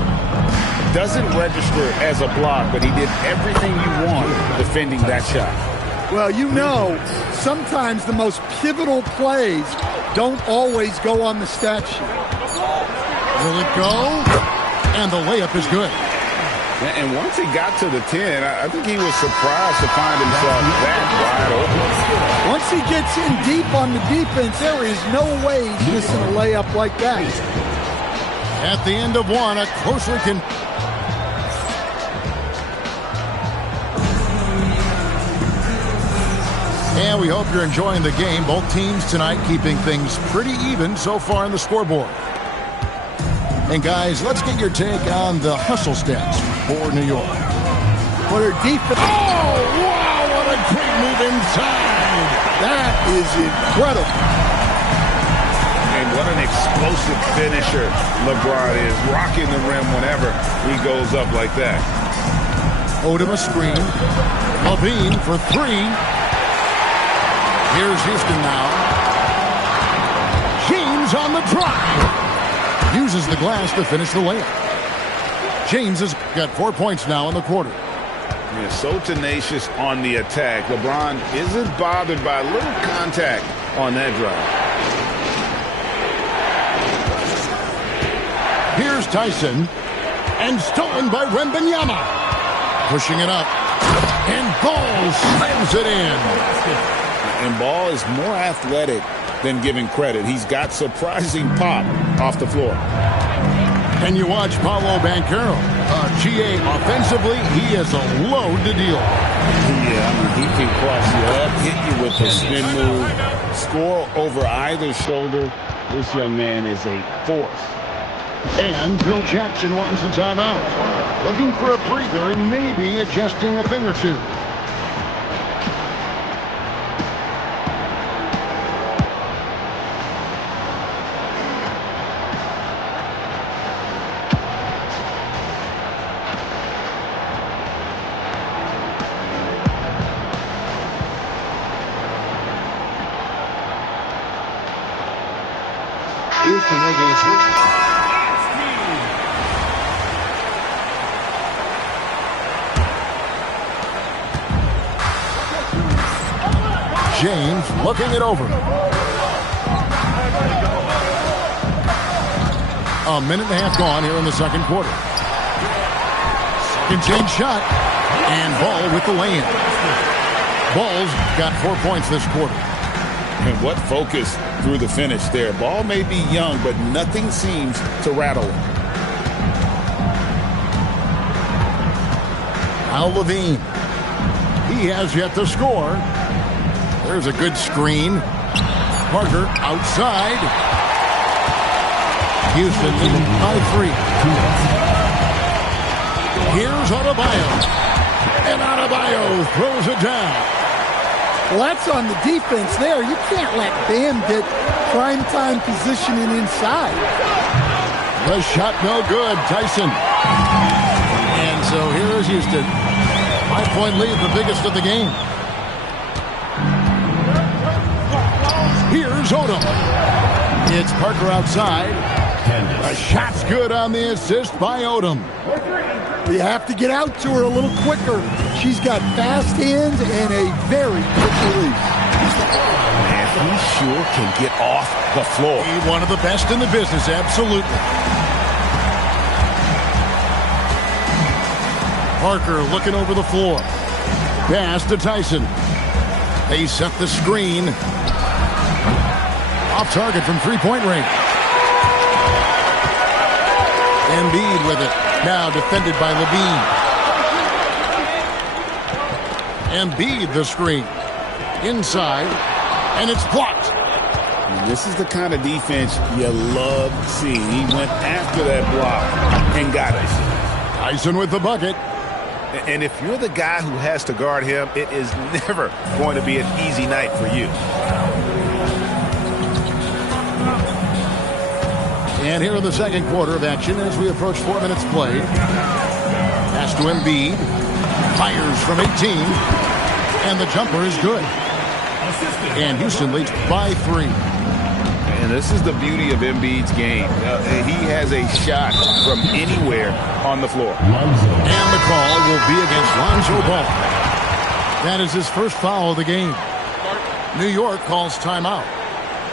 Doesn't register as a block, but he did everything you want defending that shot. Well, you know, sometimes the most pivotal plays don't always go on the stat sheet. Will it go? And the layup is good. And once he got to the 10, I think he was surprised to find himself that wide open. Once he gets in deep on the defense, there is no way he's missing a layup like that. At the end of one, a closely can... And we hope you're enjoying the game. Both teams tonight keeping things pretty even so far in the scoreboard. And guys, let's get your take on the hustle stats for New York. What are defense? Oh, wow, what a great move inside. That is incredible. And what an explosive finisher LeBron is, rocking the rim whenever he goes up like that. Odom a screen. Levine for three. Here's Houston now. James James on the drive. Uses the glass to finish the layup. James has got 4 points now in the quarter. Yeah, so tenacious on the attack. LeBron isn't bothered by a little contact on that drive. Here's Tyson. And stolen by Wembanyama. Pushing it up. And Ball slams it in. And Ball is more athletic than giving credit. He's got surprising pop off the floor. And you watch Paolo Banchero. GA offensively, he has a load to deal. Yeah, I mean, he can cross you up, hit you with a spin move, score over either shoulder. This young man is a force. And Bill Jackson wants a timeout. Looking for a breather and maybe adjusting a thing or two. Houston making a switch. James looking it over. A minute and a half gone here in the second quarter. Second change shot. And Ball with the lay-in. Ball's got 4 points this quarter. And what focus through the finish there. Ball may be young, but nothing seems to rattle him. Al Levine. He has yet to score. There's a good screen. Parker outside. Houston leading by 3. Here's Adebayo. And Adebayo throws it down. Well, that's on the defense there. You can't let Bam get primetime positioning inside. The shot no good. Tyson. And so here is Houston. 5-point lead, the biggest of the game. Here's Odom. It's Parker outside. The shot's good on the assist by Odom. You have to get out to her a little quicker. She's got fast hands and a very quick release. And he sure can get off the floor. He's one of the best in the business, absolutely. Parker looking over the floor. Pass to Tyson. They set the screen. Off target from three-point range. Embiid with it. Now defended by Levine. Embiid the screen. Inside. And it's blocked. And this is the kind of defense you love seeing. He went after that block and got it. Tyson with the bucket. And if you're the guy who has to guard him, it is never going to be an easy night for you. And here in the second quarter of action as we approach 4 minutes played. Pass to Embiid. Fires from 18. And the jumper is good. And Houston leads by 3. And this is the beauty of Embiid's game. He has a shot from anywhere on the floor. And the call will be against Lonzo Ball. That is his first foul of the game. New York calls timeout.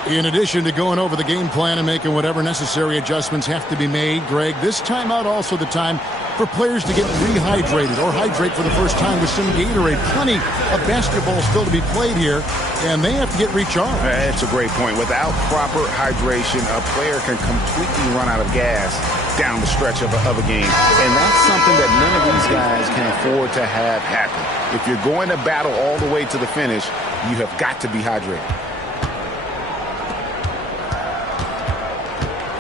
In addition to going over the game plan and making whatever necessary adjustments have to be made, Greg, this timeout also the time for players to get rehydrated or hydrate for the first time with some Gatorade. Plenty of basketball still to be played here, and they have to get recharged. That's a great point. Without proper hydration, a player can completely run out of gas down the stretch of a game. And that's something that none of these guys can afford to have happen. If you're going to battle all the way to the finish, you have got to be hydrated.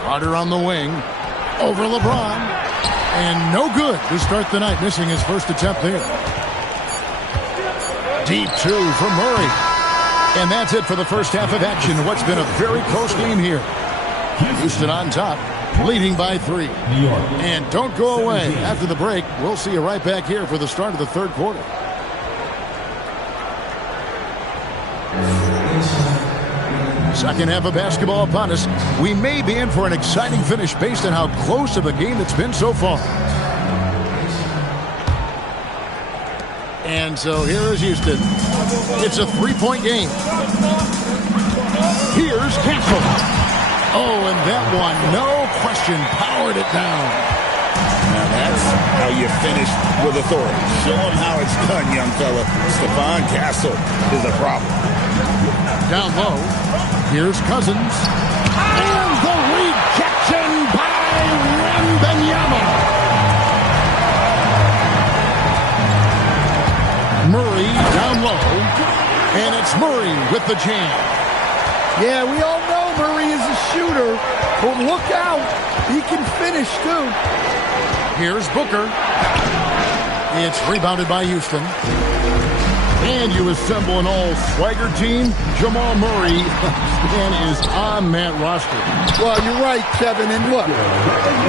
Carter on the wing. Over LeBron. And no good to start the night, missing his first attempt there. Deep 2 from Murray. And that's it for the first half of action. What's been a very close game here. Houston on top, leading by 3. And don't go away. After the break, we'll see you right back here for the start of the third quarter. Second half of basketball upon us. We may be in for an exciting finish based on how close of a game it's been so far. And so here is Houston. It's a three-point game. Here's Castle. Oh, and that one, no question, powered it down. Now that's how you finish with authority. Show them how it's done, young fella. Stephon Castle is a problem. Down low, here's Cousins. And the rejection by Wembanyama. Murray down low, and it's Murray with the jam. Yeah, we all know Murray is a shooter, but look out, he can finish too. Here's Booker. It's rebounded by Houston. And you assemble an all-swagger team. Jamal Murray is on that roster. Well, you're right, Kevin. And look,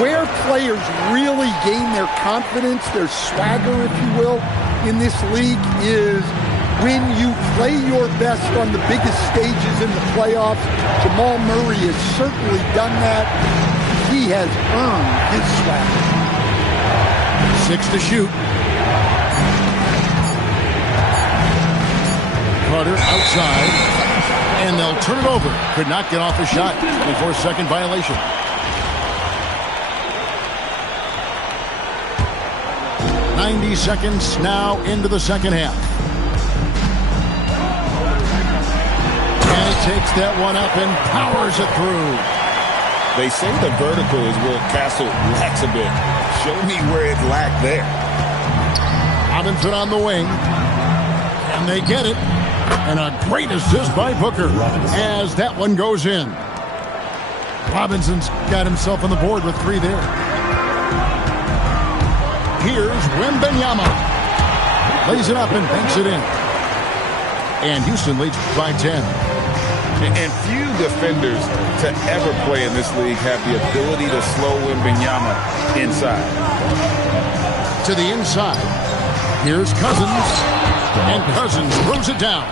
where players really gain their confidence, their swagger, if you will, in this league is when you play your best on the biggest stages in the playoffs. Jamal Murray has certainly done that. He has earned his swagger. 6 to shoot. Carter outside, and they'll turn it over. Could not get off a shot. 24-second violation. .90 seconds now into the second half. And he takes that one up and powers it through. They say the vertical is where Castle lacks a bit. Show me where it lacked there. Robinson on the wing. And they get it. And a great assist by Booker as that one goes in. Robinson's got himself on the board with 3 there. Here's Wembanyama. Lays it up and banks it in. And Houston leads by 10. And few defenders to ever play in this league have the ability to slow Wembanyama inside. To the inside. Here's Cousins. And Cousins throws it down.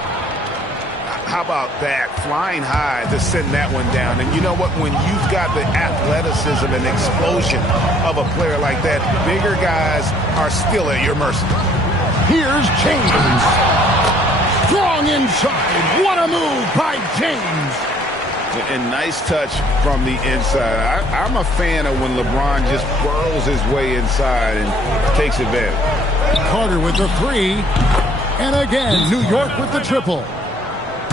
How about that? Flying high to send that one down. And you know what? When you've got the athleticism and explosion of a player like that, bigger guys are still at your mercy. Here's James. Strong inside. What a move by James. And nice touch from the inside. I'm a fan of when LeBron just burrows his way inside and takes advantage. Carter with the 3. And again, New York with the triple.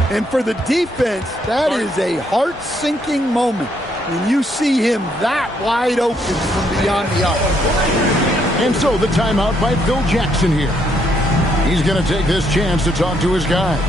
And for the defense, that is a heart-sinking moment when you see him that wide open from beyond the arc. And so the timeout by Phil Jackson here. He's going to take this chance to talk to his guys.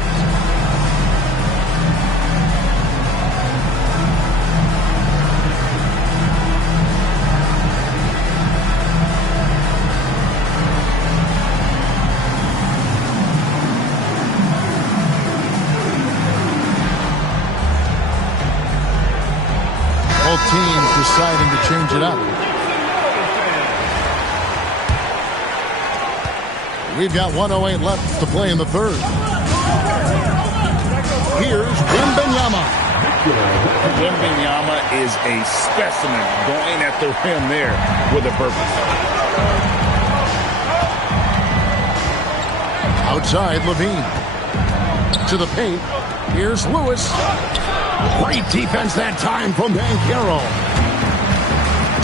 Both teams deciding to change it up. We've got 1:08 left to play in the third. Here's Wembanyama. Wembanyama is a specimen going at the rim there with a purpose. Outside, Levine. To the paint. Here's Lewis. Great defense that time from Banchero.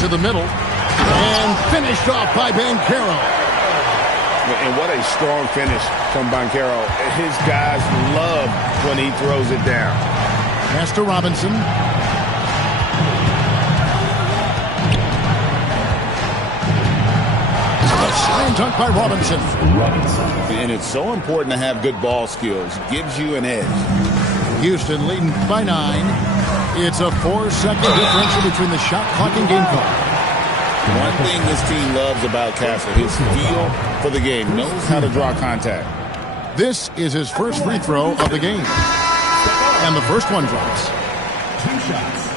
To the middle. And finished off by Banchero. And what a strong finish from Banchero. His guys love when he throws it down. Pass to Robinson. A slam dunk by Robinson. And it's so important to have good ball skills. Gives you an edge. Houston leading by 9. It's a 4-second differential between the shot clock and game clock. One thing this team loves about Castle, his feel for the game, knows how to draw contact. This is his first free throw of the game. And the first one drops. 2 shots.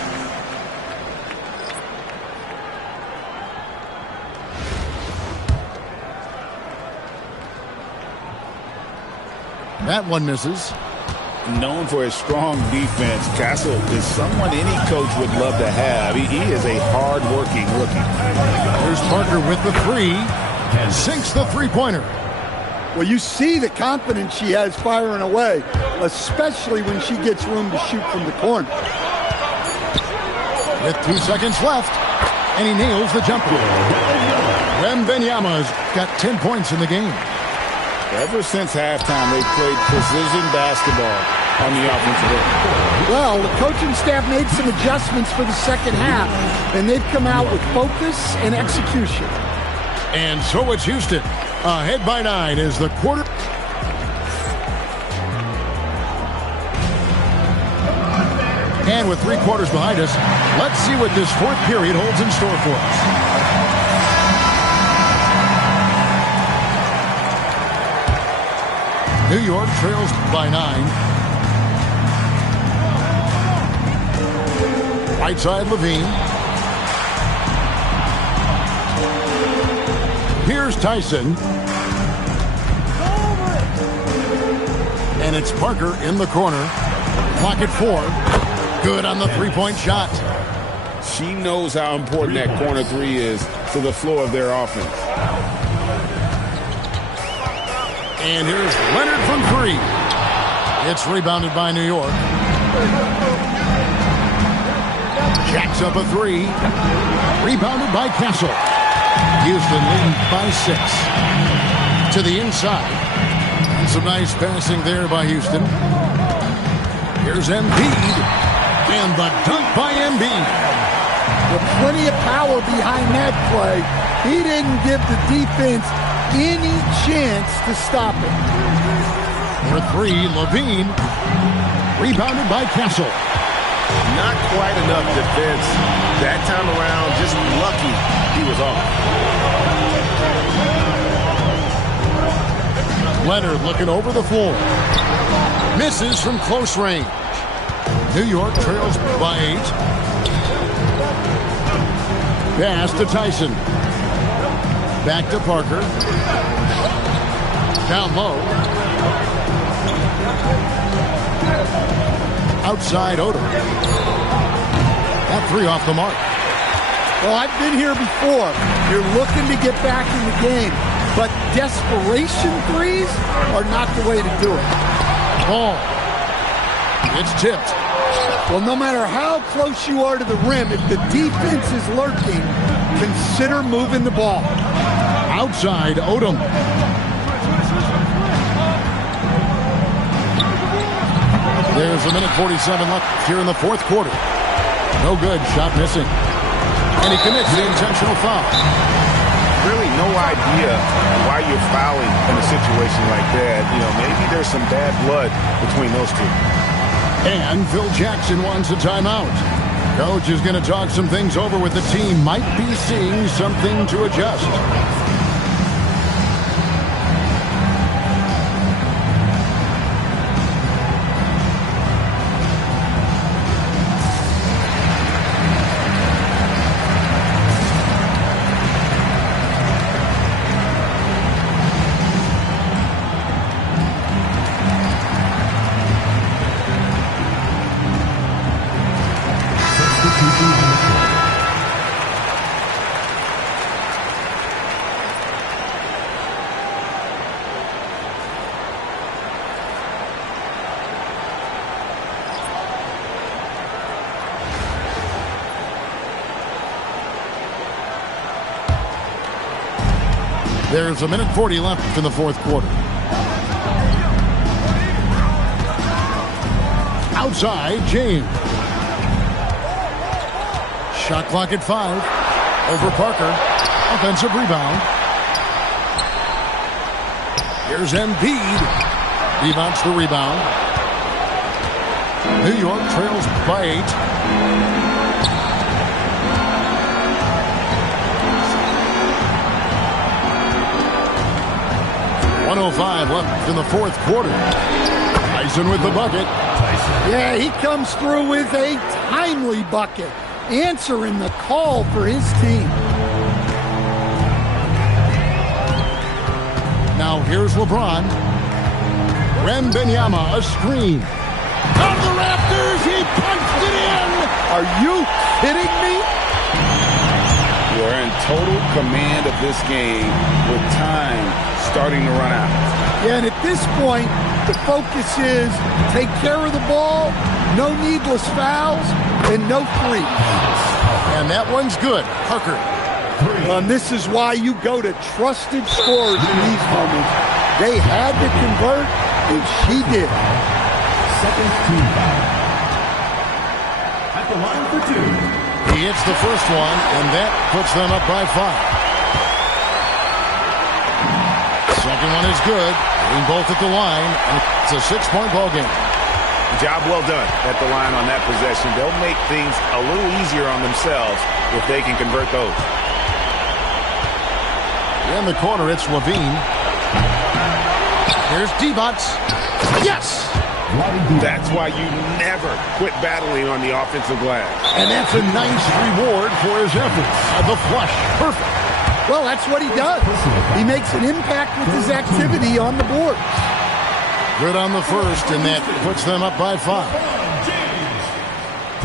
That one misses. known for his strong defense, Castle is someone any coach would love to have. He is a hard-working rookie. Here's Parker with the three. And sinks the three-pointer. Well, you see the confidence she has firing away, especially when she gets room to shoot from the corner. With 2 seconds left, and he nails the jumper. Wembanyama's got 10 points in the game. Ever since halftime, they've played precision basketball on the offensive end. Well, the coaching staff made some adjustments for the second half, and they've come out with focus and execution. And so it's Houston. Ahead by 9 is the quarter. And with 3 quarters behind us, let's see what this fourth period holds in store for us. New York trails by 9. Right side, Levine. Here's Tyson. And it's Parker in the corner. Clock at 4. Good on the three-point shot. She knows how important that corner three is to the flow of their offense. And here's Leonard from 3. It's rebounded by New York. Jacks up a 3. Rebounded by Castle. Houston leading by 6. To the inside. And some nice passing there by Houston. Here's Embiid. And the dunk by Embiid. With plenty of power behind that play, he didn't give the defense any chance to stop it. For 3, Levine. Rebounded by Castle. Not quite enough defense. That time around, just lucky he was off. Leonard looking over the floor. Misses from close range. New York trails by 8. Pass to Tyson. Back to Parker. Down low. Outside Odom. That 3 off the mark. Well, I've been here before. You're looking to get back in the game, but desperation threes are not the way to do it. Ball. It's tipped. Well, no matter how close you are to the rim, if the defense is lurking, consider moving the ball. Outside Odom. There's a minute 47 left here in the fourth quarter. No good. Shot missing. And he commits the intentional foul. Really no idea why you're fouling in a situation like that. You know, maybe there's some bad blood between those two. And Phil Jackson wants a timeout. Coach is going to talk some things over with the team. Might be seeing something to adjust. There's a minute 40 left in the fourth quarter. Outside, James. Shot clock at 5. Over Parker. Offensive rebound. Here's Embiid. He mounts the rebound. New York trails by 8. 1:05 left in the fourth quarter. Tyson with the bucket. Yeah, he comes through with a timely bucket, answering the call for his team. Now here's LeBron. Wembanyama, a screen. punched it in. Are you kidding me? We're in total command of this game with time starting to run out. Yeah, and at this point, the focus is take care of the ball, no needless fouls, and no threes. And that one's good. Parker. And this is why you go to trusted scorers in these moments. They had to convert, and she did. Second team foul. At the line for 2. He hits the first one, and that puts them up by 5. Second one is good. Hitting both at the line, and it's a 6-point ball game. Job well done at the line on that possession. They'll make things a little easier on themselves if they can convert those. In the corner, it's Levine. Here's Divac. Yes! That's why you never quit battling on the offensive glass. And that's a nice reward for his efforts. The flush. Perfect. Well, that's what he does. He makes an impact with his activity on the board. Good on the first, and that puts them up by 5.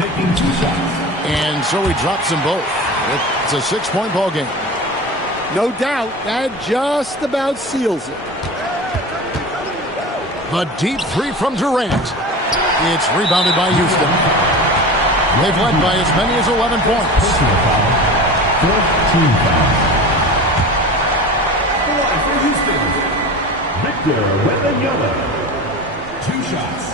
Taking 2 shots. And so he drops them both. It's a 6-point ball game. No doubt, that just about seals it. The deep 3 from Durant. It's rebounded by Houston. They've led by as many as 11 points. Personal foul. 14 foul. The line for Houston. Victor Wembanyama. 2 shots.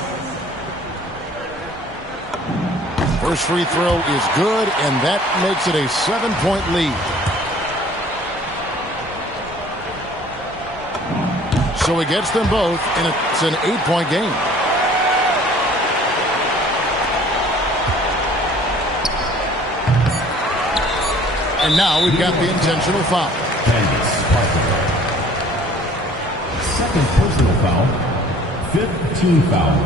First free throw is good, and that makes it a 7-point lead. So he gets them both, and it's an 8-point game. And now we've got the intentional foul. Second personal foul. 15 foul.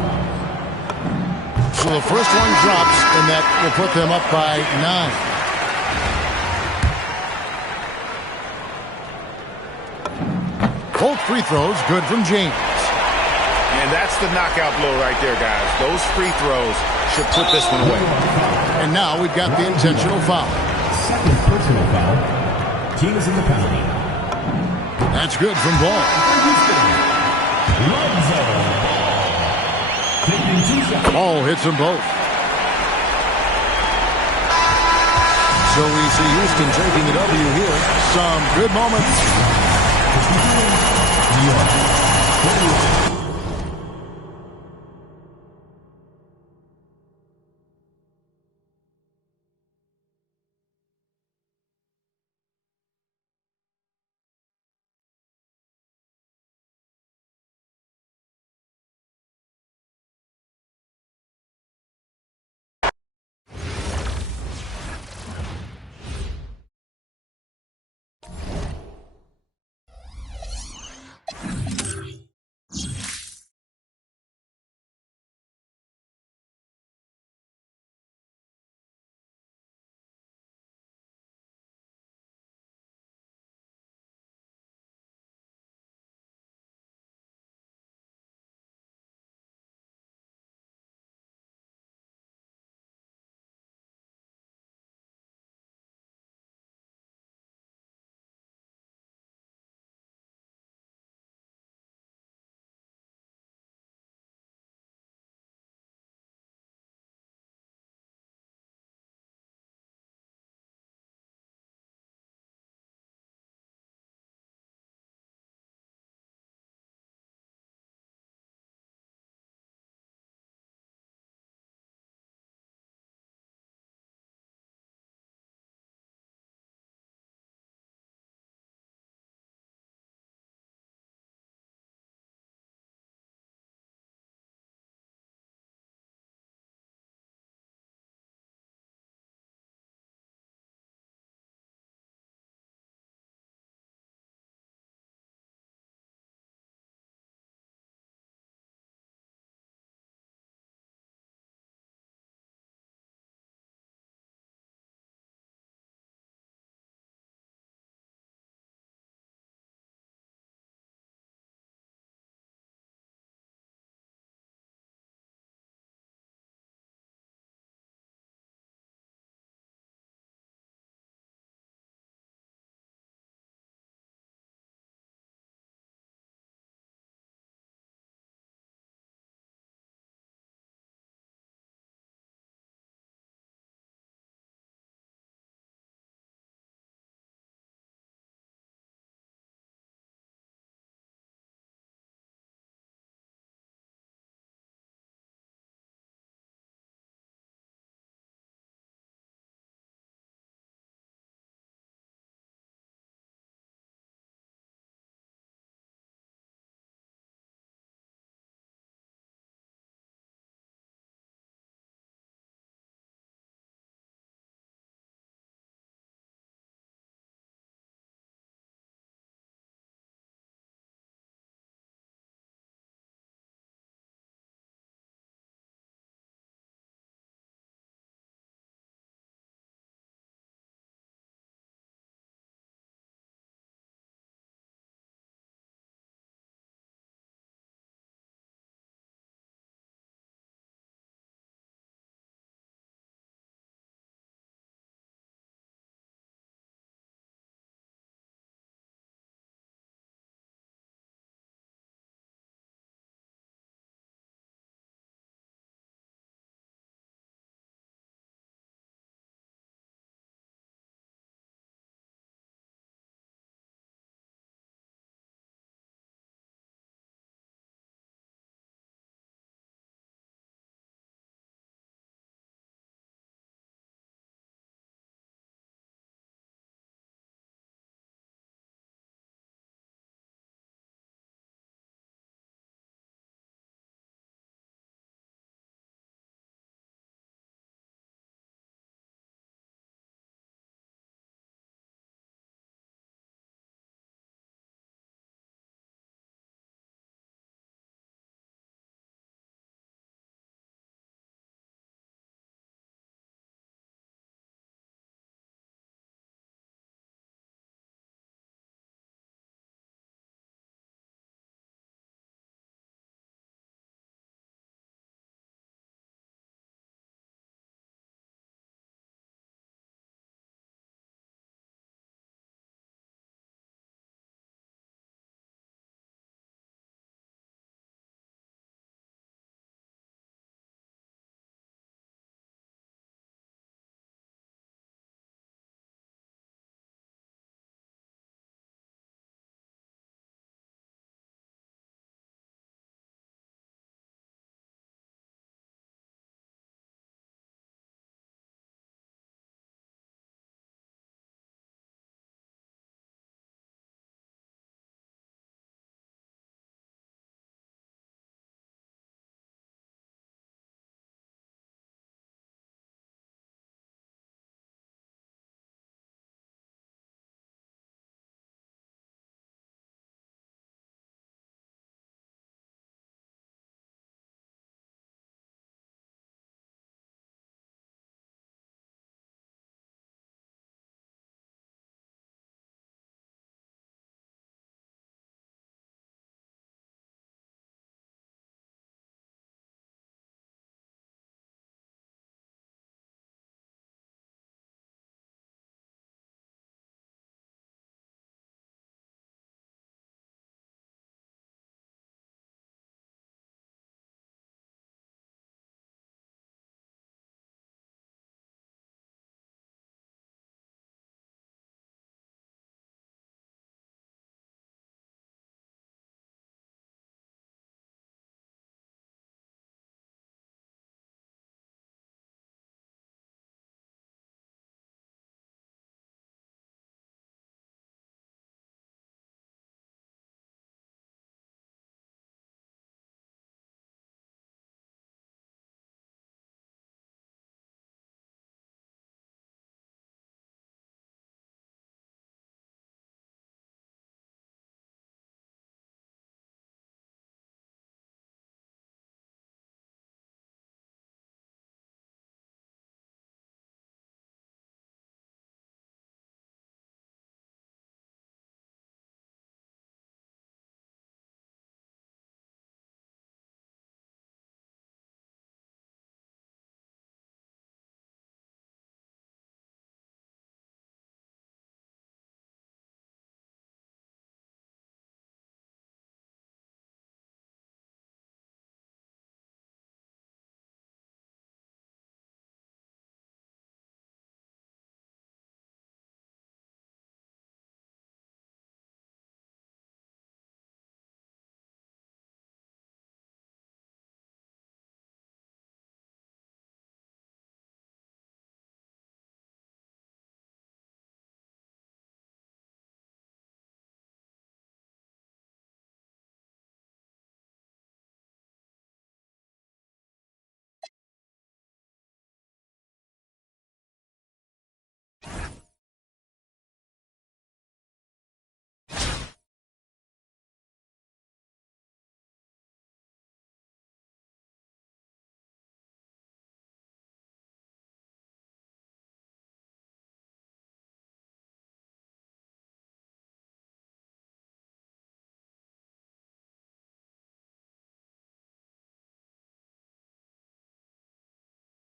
So the first one drops, and that will put them up by 9. Both free throws good from James. And that's the knockout blow right there, guys. Those free throws should put this one away. And now we've got the intentional foul. Second personal foul. Team is in the penalty. That's good from Ball. Ball hits them both. So we see Houston taking the W here. Some good moments.